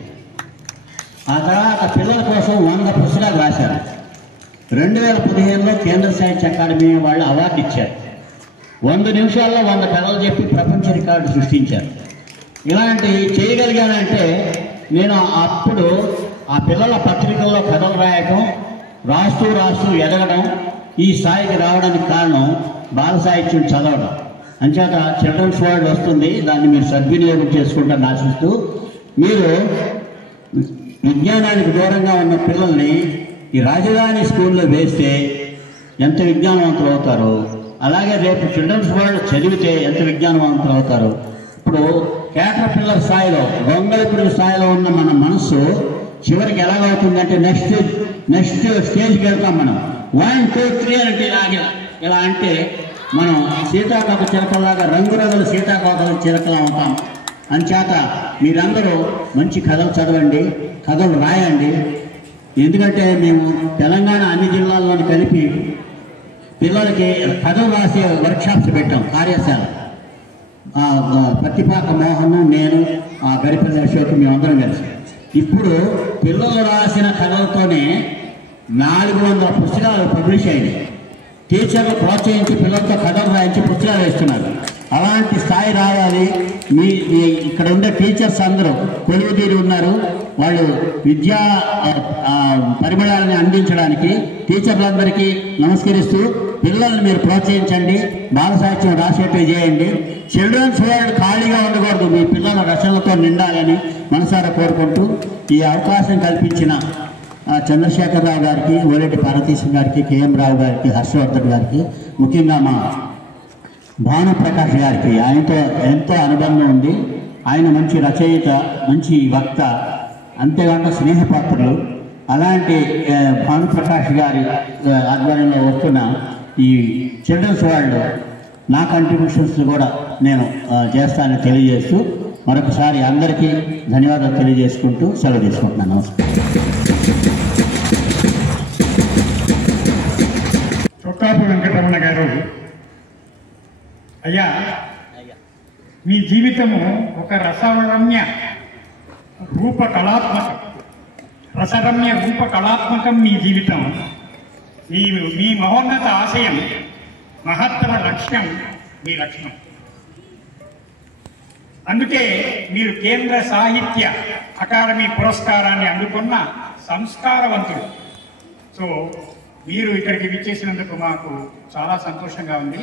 ఆ తర్వాత పిల్లల కోసం 100 పుస్తకాలు రాశాను. 2015లో కేంద్ర సాహిత్య అకాడమీ వాళ్ళు అవార్డు ఇచ్చారు. 100 నిమిషాల్లో 100 కథలు చెప్పి ప్రపంచ రికార్డు సృష్టించారు. ఇలాంటి చేయగలిగానంటే నేను అప్పుడు ఆ పిల్లల పత్రికల్లో కథలు రాయటం, రాస్తూ ఎదగడం, ఈ స్థాయికి రావడానికి కారణం బాల సాహిత్యం చదవడం. అంచేత చిల్డ్రన్స్ వరల్డ్ వస్తుంది, దాన్ని మీరు సద్వినియోగం చేసుకుంటారని ఆశిస్తూ, మీరు విజ్ఞానానికి దూరంగా ఉన్న పిల్లల్ని ఈ రాజధాని స్కూల్లో వేస్తే ఎంత విజ్ఞానవంతులు అవుతారో, అలాగే రేపు చిల్డ్రన్స్ వరల్డ్ చదివితే ఎంత విజ్ఞానవంతులు అవుతారో. ఇప్పుడు క్యాటర్ పిల్లల స్థాయిలో, గొంగళిపురుగు స్థాయిలో ఉన్న మన మనస్సు చివరికి ఎలాగవుతుందంటే నెక్స్ట్ స్టేజ్కి వెళ్తాం మనం. 1, 2, 3 అంటే ఇలా అంటే మనం సీతాకోక చిలకలాగా రంగురంగుల సీతాకోక చిలకలా ఉంటాం. అంచేత మీరందరూ మంచి కథలు చదవండి, కథలు రాయండి. ఎందుకంటే మేము తెలంగాణ అన్ని జిల్లాల్లోని కలిపి పిల్లలకి కథలు రాసే వర్క్షాప్స్ పెట్టాం, కార్యశాల. పత్తిపాక మోహన్, నేను, గరిపల్లి అశోక్ మేమందరం కలిసి ఇప్పుడు పిల్లలు రాసిన కథలతోనే 400 పుస్తకాలు పబ్లిష్ అయ్యాయి. టీచర్లు ప్రోత్సహించి పిల్లలతో కథలు రాయించి పుస్తకాలు వేస్తున్నారు. అలాంటి స్థాయి రావాలి. మీ ఇక్కడ ఉండే టీచర్స్ అందరూ కొలువు తీరి ఉన్నారు. వాళ్ళు విద్యా పరిమళాలని అందించడానికి టీచర్లందరికీ నమస్కరిస్తూ పిల్లల్ని మీరు ప్రోత్సహించండి, బాల సాహిత్యం రాసేట్టు చేయండి. చిల్డ్రన్స్ వరల్డ్ ఖాళీగా ఉండకూడదు, మీ పిల్లల రచనలతో నిండాలని మనసారా కోరుకుంటూ ఈ అవకాశం కల్పించిన చంద్రశేఖరరావు గారికి, ఓలేటి పార్వతీశం గారికి, కేఎం రావు గారికి, హర్షవర్ధన్ గారికి, ముఖ్యంగా మా భానుప్రకాష్ గారికి ఆయనతో ఎంతో అనుబంధం ఉంది. ఆయన మంచి రచయిత, మంచి వక్త, అంతేకాకుండా స్నేహపాత్రులు. అలాంటి భానుప్రకాష్ గారి ఆధ్వర్యంలో వస్తున్న ఈ చిల్డ్రన్స్ వరల్డ్ నా కంట్రిబ్యూషన్స్ కూడా నేను చేస్తానని తెలియజేస్తూ మరొకసారి అందరికీ ధన్యవాదాలు తెలియజేసుకుంటూ సెలవు తీసుకుంటున్నాను. నమస్కారం. చొక్కాపు వెంకటరమణ గారు, అయ్యా మీ జీవితము ఒక రసరమ్య రూపకళాత్మకం మీ జీవితం. మీ మహోన్నత ఆశయం, మహత్తర లక్ష్యం మీ లక్ష్యం. అందుకే మీరు కేంద్ర సాహిత్య అకాడమీ పురస్కారాన్ని అందుకున్న సంస్కారవంతుడు. సో మీరు ఇక్కడికి విచ్చేసినందుకు మాకు చాలా సంతోషంగా ఉంది.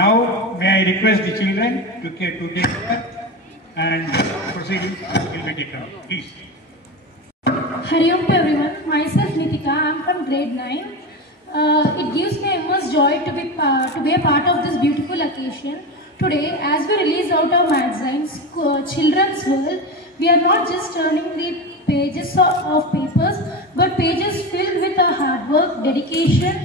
Now may I request the children to take and proceedings will be taken up. Please. Hari Om to everyone. Myself Nitika. I am from grade 9. It gives me immense joy to be a part of this beautiful occasion. Today, as we release out our magazines, Children's World, we are not just turning the pages of papers, but pages filled with our hard work, dedication,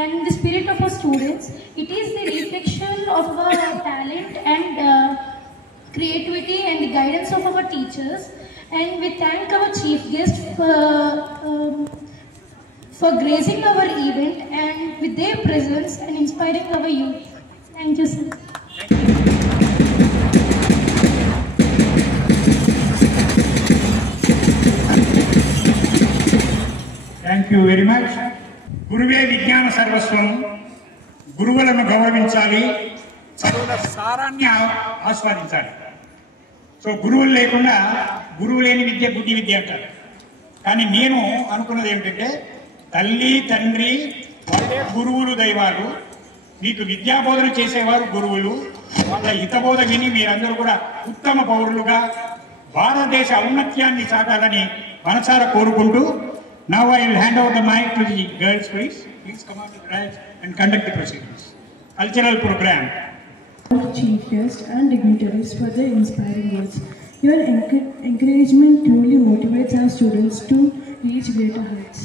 and the spirit of our students. It is the reflection of our talent and creativity and the guidance of our teachers. And we thank our chief guest for gracing our event and with their presence and inspiring our youth. Thank you, sir. Thank you very much. గురువే విజ్ఞాన సర్వస్వం. గురువులను గౌరవించాలి, చదువుల సారాన్ని ఆస్వాదించాలి. సో గురువులు లేకుండా, గురువు లేని విద్య బుద్ధి విద్య అంటారు. కానీ నేను అనుకున్నది ఏమిటంటే, తల్లి తండ్రి వాళ్ళే గురువులు, దైవాలు. మీకు విద్యాబోధన చేసేవారు గురువులు. వాళ్ళ హితబోధ విని మీరందరూ కూడా ఉత్తమ పౌరులుగా భారతదేశ ఔన్నత్యాన్ని చాటాలని మనసారా కోరుకుంటూ, now I will hand over the mic to the girls, please. Please come on to the right and conduct the proceedings. Cultural program. Chief guest and dignitaries for their inspiring words. Your encouragement truly motivates our students to reach greater heights.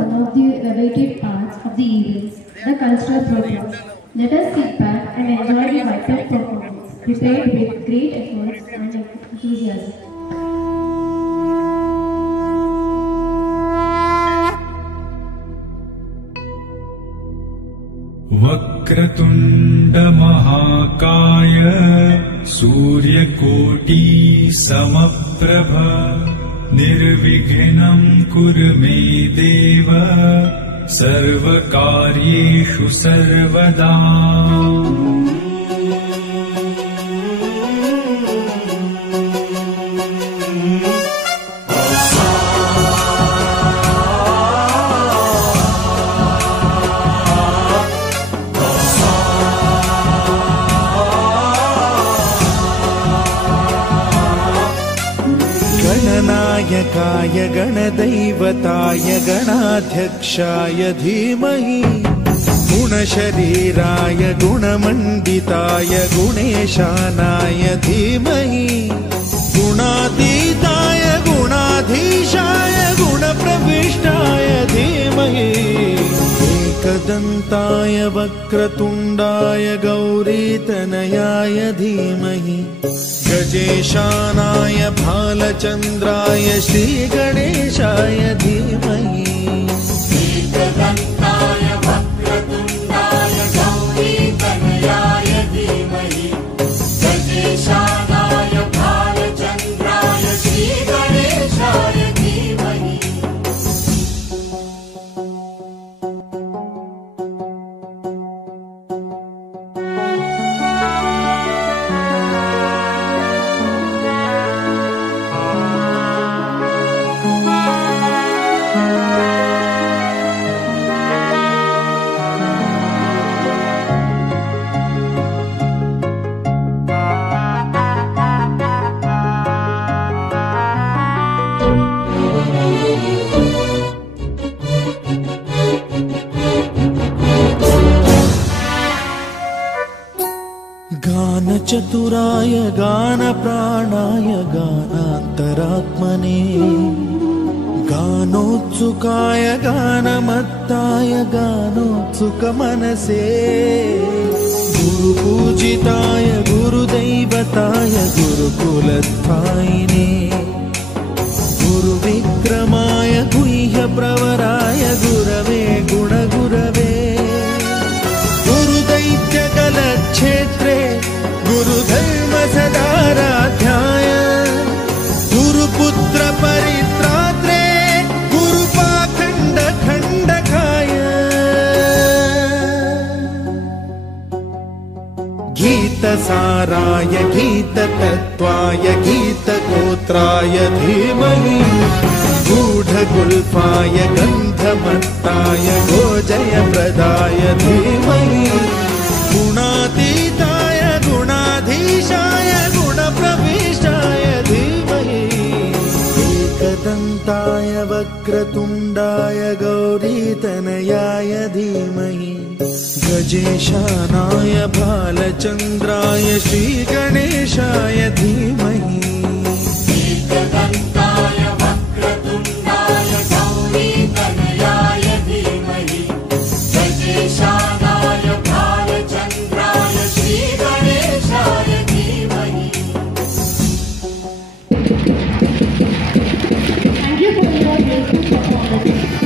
One of the related parts of the events, the cultural programs. Let us sit back and enjoy the vital performance, prepared with great efforts and enthusiasm. वक्रतुण्ड महाकाय सूर्यकोटि समप्रभ निर्विघ्नं कुरु मे देव सर्वकार्येषु सर्वदा। गणनायकाय गणदैवताय गणाध्यक्षाय धीमहि गुणशरीराय गुणमण्डिताय गुणेशानाय धीमहि गुणातीताय गुणाधीशाय गुणप्रविष्टाय धीमहि एकदन्ताय वक्रतुण्डाय गौरीतनयाय धीमहि गजेशानाय भालचन्द्राय श्रीगणेशाय धीमहि एकदन्ताय वक्रतुण्डाय गौरीतनयाय धीमहि गजेशानाय भालचन्द्राय श्रीगणेशाय धीमहि। చతురాయ గాన ప్రాణాయ గానాంతరాత్మనే గానోత్సుకాయ గానమత్తాయ గానోత్సుక మనసే గురు పూజితాయ గురుదైవతాయ గురుకులస్థాయినే గురు విక్రమాయ గుహ్య ప్రవరాయ గురవే గుణగురవే గురుదైత్య కలక్షేత్రే గురుధర్మ సదారాధ్యాయ గురుపుత్ర పరిత్రాత్రే గురుపాఖండ ఖండకాయ गीतसाराय गीततत्त्वाय गीतगोत्राय धीमहि गूढगुल्फाय गन्धमत्ताय गोजयप्रदाय धीमहि गुणातीताय गुणाधीशाय गुणप्रविष्टाय धीमहि एकदन्ताय वक्रतुण्डाय गौरीतनयाय धीमहि गजेशानाय भालचन्द्राय श्रीगणेशाय धीमहि एकदन्ताय वक्रतुण्डाय गौरीतनयाय धीमहि गजेशानाय भालचन्द्राय श्रीगणेशाय धीमहि। Thank you for your beautiful performance.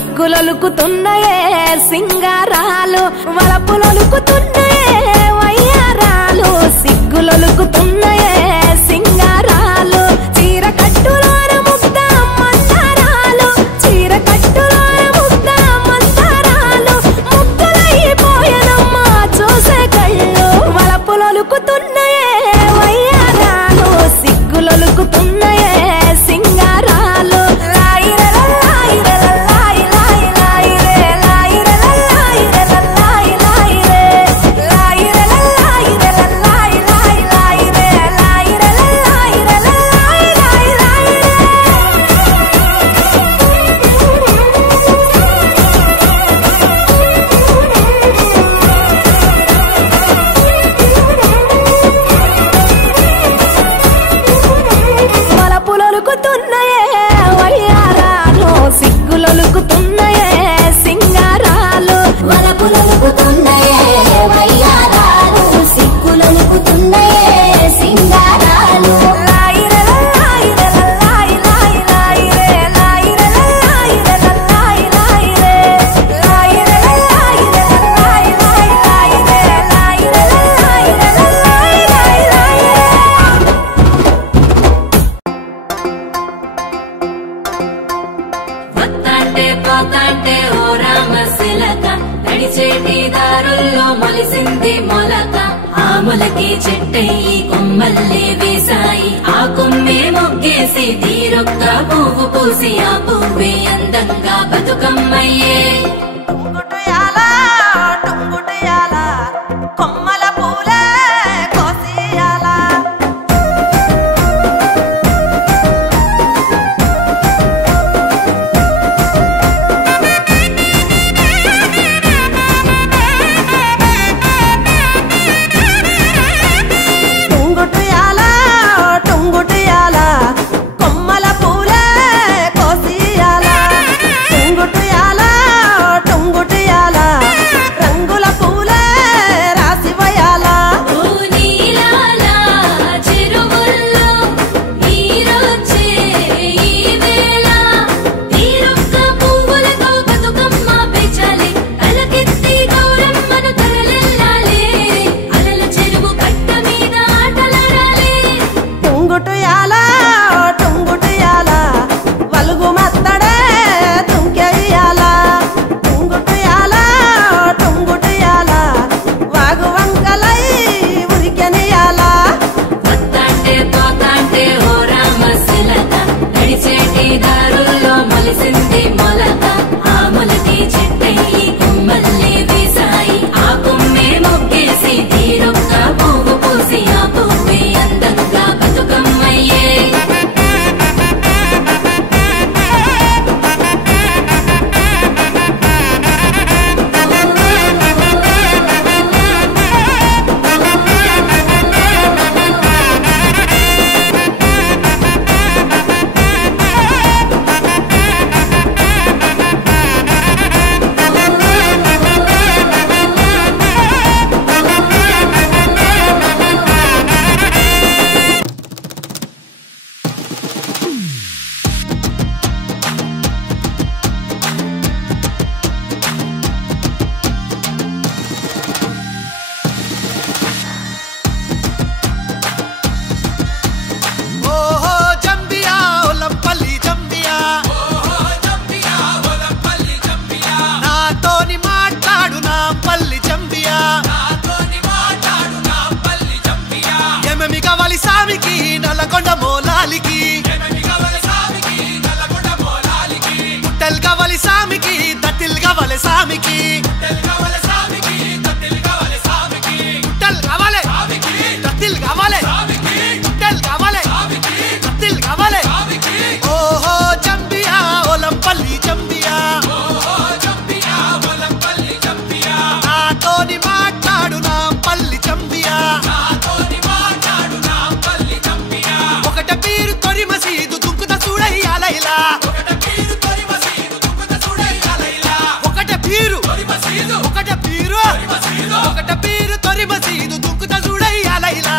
సిగ్గులొలుకుతున్నాయే సింగారాలు వలపులొలుకుతున్నాయే వయ్యారాలు సిగ్గులొలుకుతున్నాయే సింగారాలు చీర కట్టులోన ముద్ద మందారాలు చీర కట్టులోన ముద్ద మందారాలు ముగ్గులైపోయనమ్మా చూసే కళ్ళు వలపులొలుకుతున్నాయే వయ్యారాలు సిగ్గులొలుకుతున్నాయే సింగారాలు చెట్టయి కొమ్మల్లే వేసాయి ఆ కొమ్మే మొగ్గేసి తీరొక్క పువ్వు పూసి ఆ పువ్వే అందంగా బతుకమ్మయ్యే కొమ్మల పూలే కోసియాలా టుంగుటియాలా కొమ్మల పూలే కోసియాలా టుంగుటియాలా రంగుల పూలే రాసివయాలా నీలాలా చెరువుల్లో నీరొచ్చే ఈ వేళ తీరొక్క పువ్వులతో బతుకమ్మ పెంచాలి తలకెత్తి గౌరమ్మను తరలిల్లాలి అలల చెరువు కట్ట మీద ఆటలాడాలి టుంగుటియాలా వలుగు మత్తడే తుంకెయ్యాలా టుంగుటియాలా వాగు వంకలై ఉరికెనియాలా వత్తాంటే పోతాంటే ఓ రామశిలక నడిచేటి దారుల్లో మొలిసింది మొలక ఆ మొలకి చెట్టయి కొమ్మల్లే వేసాయి ఆ కొమ్మే మొగ్గేసి తీరొక్క పువ్వు పూసి ఆ పువ్వే అందంగా బతుకమ్మయ్యే ఓహో జంబియా ఒలంపల్లి జంబియా నాతోని మాట్లాడు నా పల్లి జంబియా ఎమెమి కావాలి సామికి నల్లకొండ మోలాలికి పుట్టెల్ కావాలి సామికి దత్తిల్ కావాలి సామికి పుట్టెల్ కావాలి దత్తిల్ కావాలి పుట్టెల్ కావాలి దత్తిల్ కావాలి ఓహో జంబియా ఒలంపల్లి జంబియా నాతోని మాట్లాడు నా పల్లి జంబియా ఒకట పీరు తొరి మసీదు దుంకుత చూడయ్యాలైలా ఒకట పీరు తొరి మసీదు దుంకుత చూడయ్యాలైలా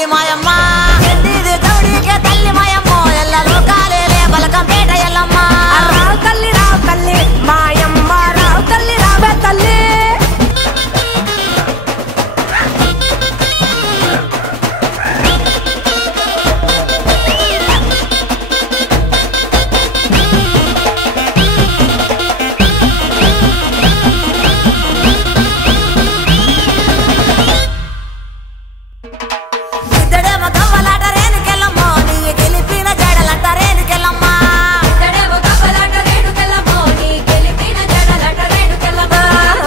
తల్లి మాయమ్మ ఎద్దిది గౌడికే తల్లి మాయమ్మ ఎల్ల లోకాలే బలకంపేట ఎల్లమ్మ రావు తల్లి మాయమ్మ రావు తల్లి రావే తల్లి ఇద్దడేమో కవ్వలాట రేణుకెళ్ళమ్మ నీ గెలిపిన జడలంట రేణుకెళ్ళమ్మ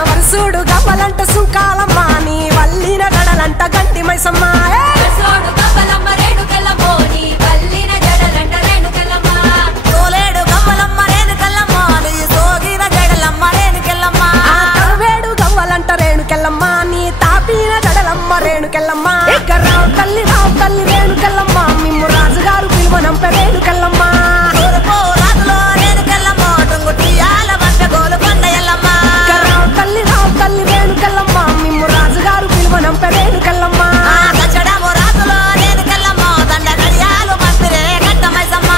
వరుసుడు గవ్వలంట సుంకాలమ్మ నీ వల్లిన గడలంట గంటి మైసమ్మ తోలేడు గవ్వలమ్మ రేణుకెళ్ళమ్మ నీ సోగిన జడలమ్మ రేణుకెళ్ళమ్మ వేడు గవ్వలంట రేణుకెళ్ళమ్మ నీ తాపిన గడలమ్మ రేణుకెళ్ళమ్మ రావు తల్లి రేణుకెళ్ళమ్మ మిమ్ము రాజుగారు పిలువనంప రేణుకెళ్ళమ్మ తూర్పు రాజులో రేణుకెళ్ళమ్మ టుంగుటియాల మధ్య గోలుకొండ ఎల్లమ్మ రావు తల్లి రేణుకెళ్ళమ్మ మిమ్ము రాజుగారు పిలువనంప రేణుకెళ్ళమ్మ కచ్చడము రాజులో రేణుకెళ్ళమ్మ దండ గడియాలు పంపిరే Katta Maisamma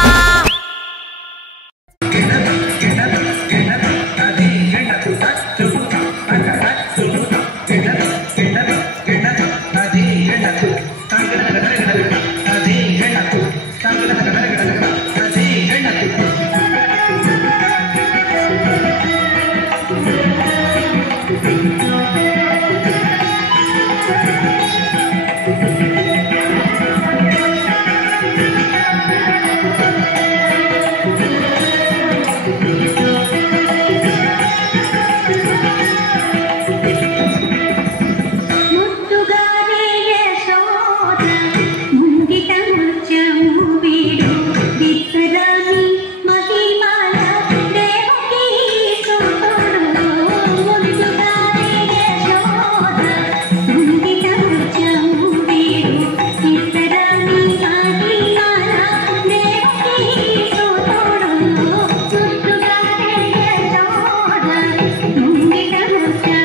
Thank you.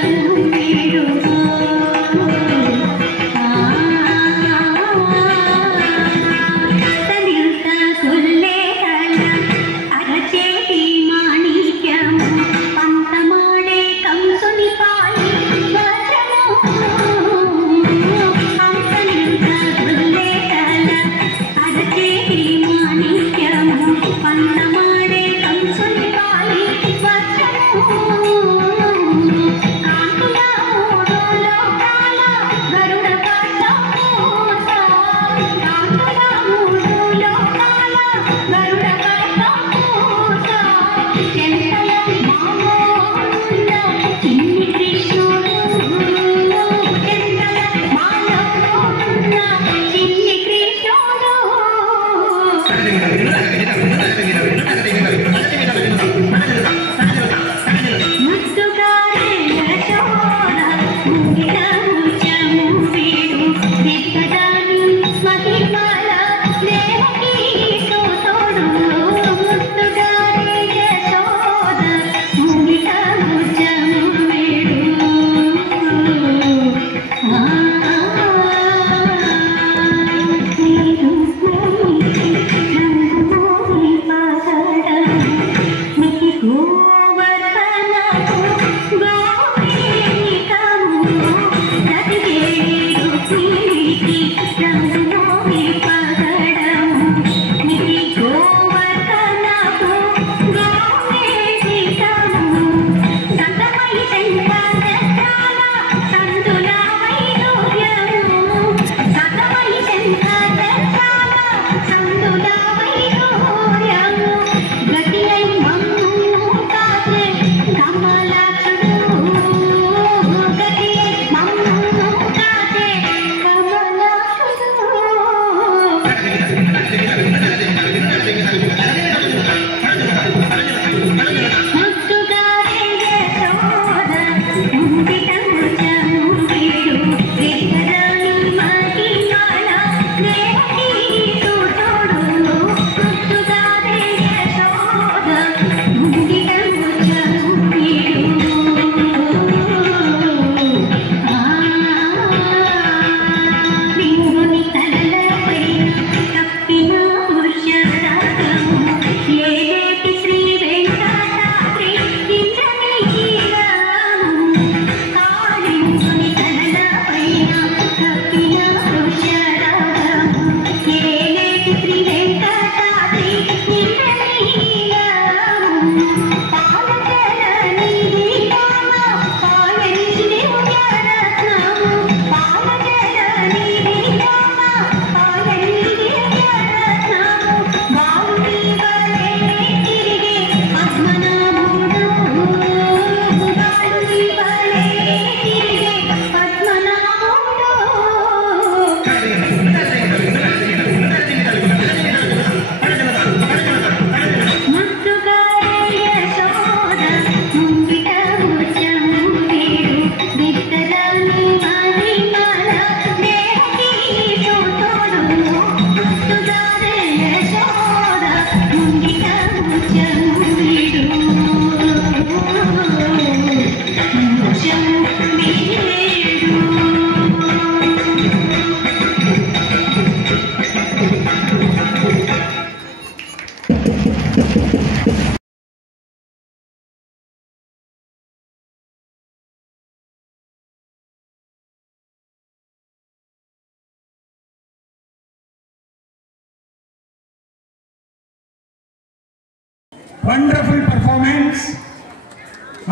wonderful performance.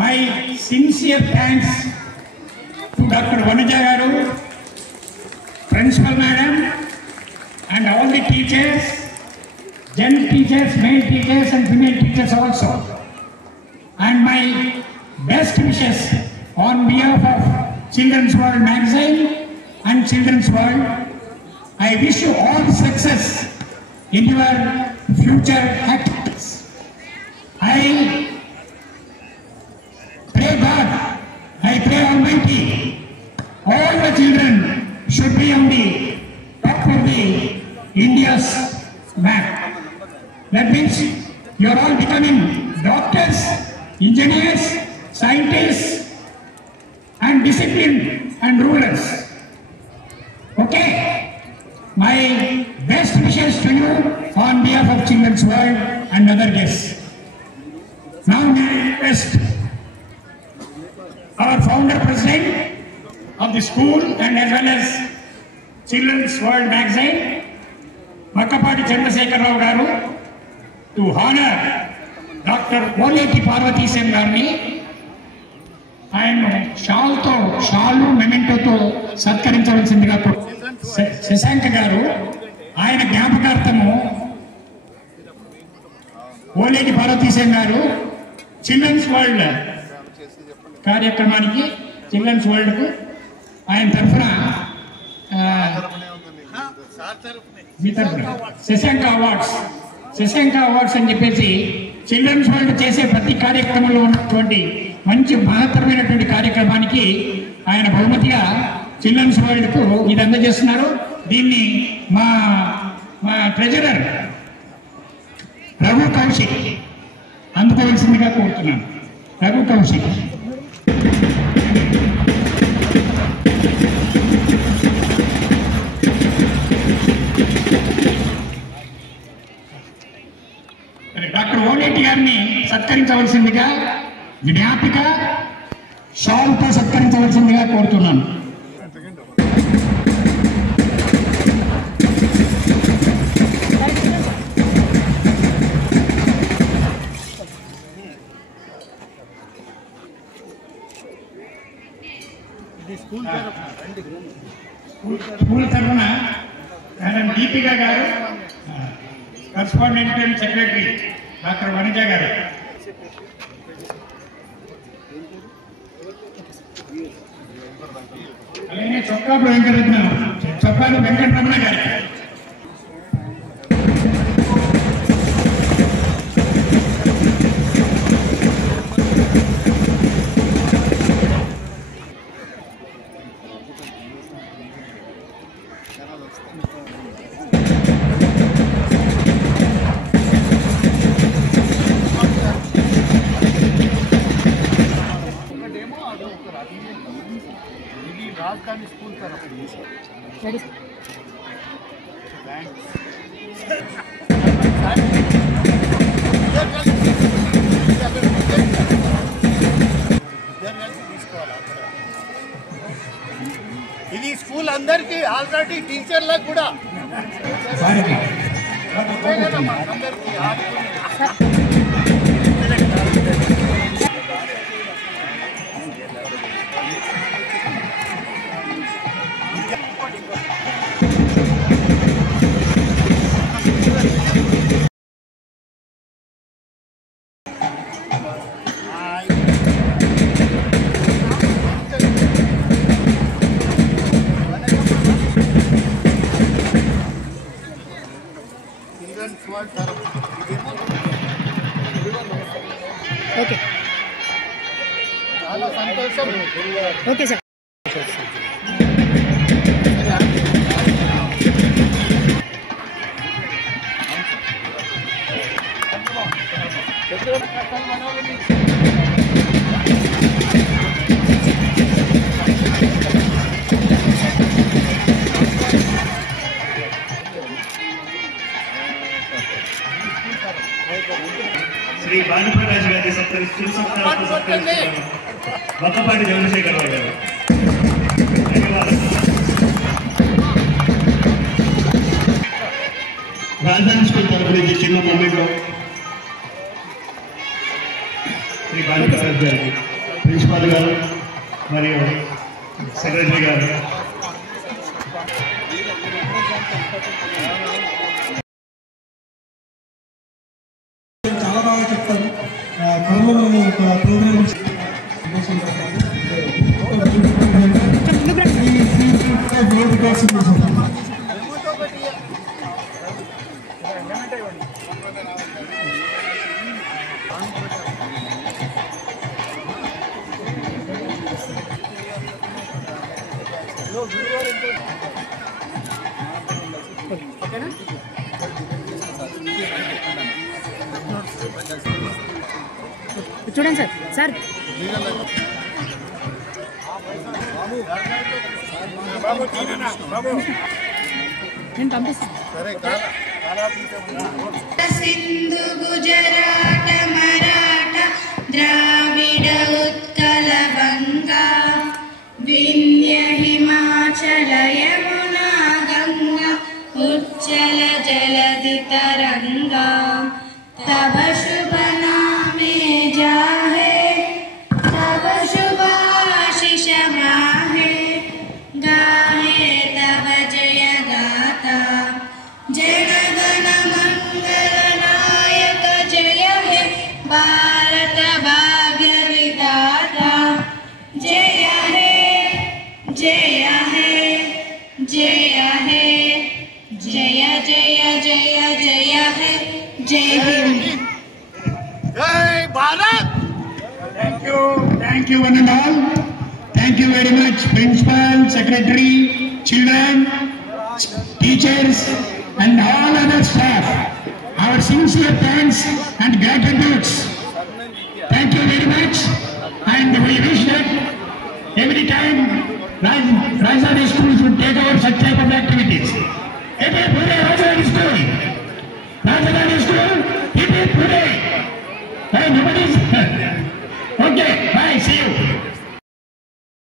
My sincere thanks to Dr. Vanuja Garu, Principal Madam, and all the teachers, gen teachers, male teachers and female teachers also. And my best wishes on behalf of Children's World Magazine and Children's World. I wish you all success in your future activities. I pray God, I pray Almighty, all the children should be on the top of the India's map. That means you are all becoming doctors, engineers, scientists, and disciplined and rulers. Okay? My best wishes to you on behalf of Children's World and other guests. Now may I request our founder president of the school and as well as Children's World Magazine, Makkapati Chandrasekhar Rao Garu, to honor Dr. Oleti Parvati Sen Garni and shalu mementoto సత్కరించవలసిందిగా Shashanka గారు ఆయన జ్ఞాపకార్థము ఓలేటి పార్వతీశం గారు చిల్డ్రన్స్ వరల్డ్ కార్యక్రమానికి చిల్డ్రన్స్ వరల్డ్ కు ఆయన తరఫున మీ తరఫున శశాంక అవార్డ్స్ అని చెప్పేసి చిల్డ్రన్స్ వరల్డ్ చేసే ప్రతి కార్యక్రమంలో ఉన్నటువంటి మంచి మహత్తరమైనటువంటి కార్యక్రమానికి ఆయన బహుమతిగా చిల్డ్రన్స్ వరల్డ్ కు ఇది అందజేస్తున్నారు. దీన్ని మా ట్రెజరర్ రఘు కౌశిక్ అందుకోవాల్సిందిగా కోరుతున్నాను. రఘు కౌశిక్. డాక్టర్ ఓలేటి గారిని సత్కరించవలసిందిగా జ్ఞాపిక షాల్తో సత్కరించవలసిందిగా కోరుతున్నాను. స్కూల్ తరఫున మేడం దీపిక గారు, correspondent and secretary doctor Vanija గారు. అలాగే చొక్కాపు వెంకటరమణ గారు. రాజధాని స్కూల్ తరఫు ఇది స్కూల్ అందరికి ఆల్రెడీ టీచర్లకు కూడా ఓకే చాలా సంతోషం. Okay sir. శ్రీ భానుప్రకాష్ గారి మక్కపాటి చంద్రశేఖరరావు గారు. రాజధాని స్కూల్ తరఫు నుంచి చిన్న మూమెంట్ ప్రకాష్ గారికి, ప్రిన్సిపాల్ గారు మరియు సెక్రటరీ గారు, చాలా బాగా చెప్తారు. త్వరలో మేము ఒక ప్రోగ్రామ్ చూడండి సార్. సార్ నేను పంపిస్తాను. సింధు గుజరాట మరాఠ ద్రావిడ ఉత్కల వంగా వింధ్య హిమాచల యమునా గంగా ఉజ్జల జలధి తరంగా తవ శుభ నామే జాహే తవ శుభాశిష మాహే गाहे तव जय गाथा जन गण मंगल नायक जय हे भारत भाग्य विधाता जय हे जय हे जय हे जय जय जय जय हे जय हिंद जय Bharat. Thank you one and all. Thank you very much, Principal, Secretary, children, teachers, and all other staff. Our sincere thanks and gratitude. Thank you very much, and we wish that every time Rajadhani schools would take over such type of activities. Rajadhani school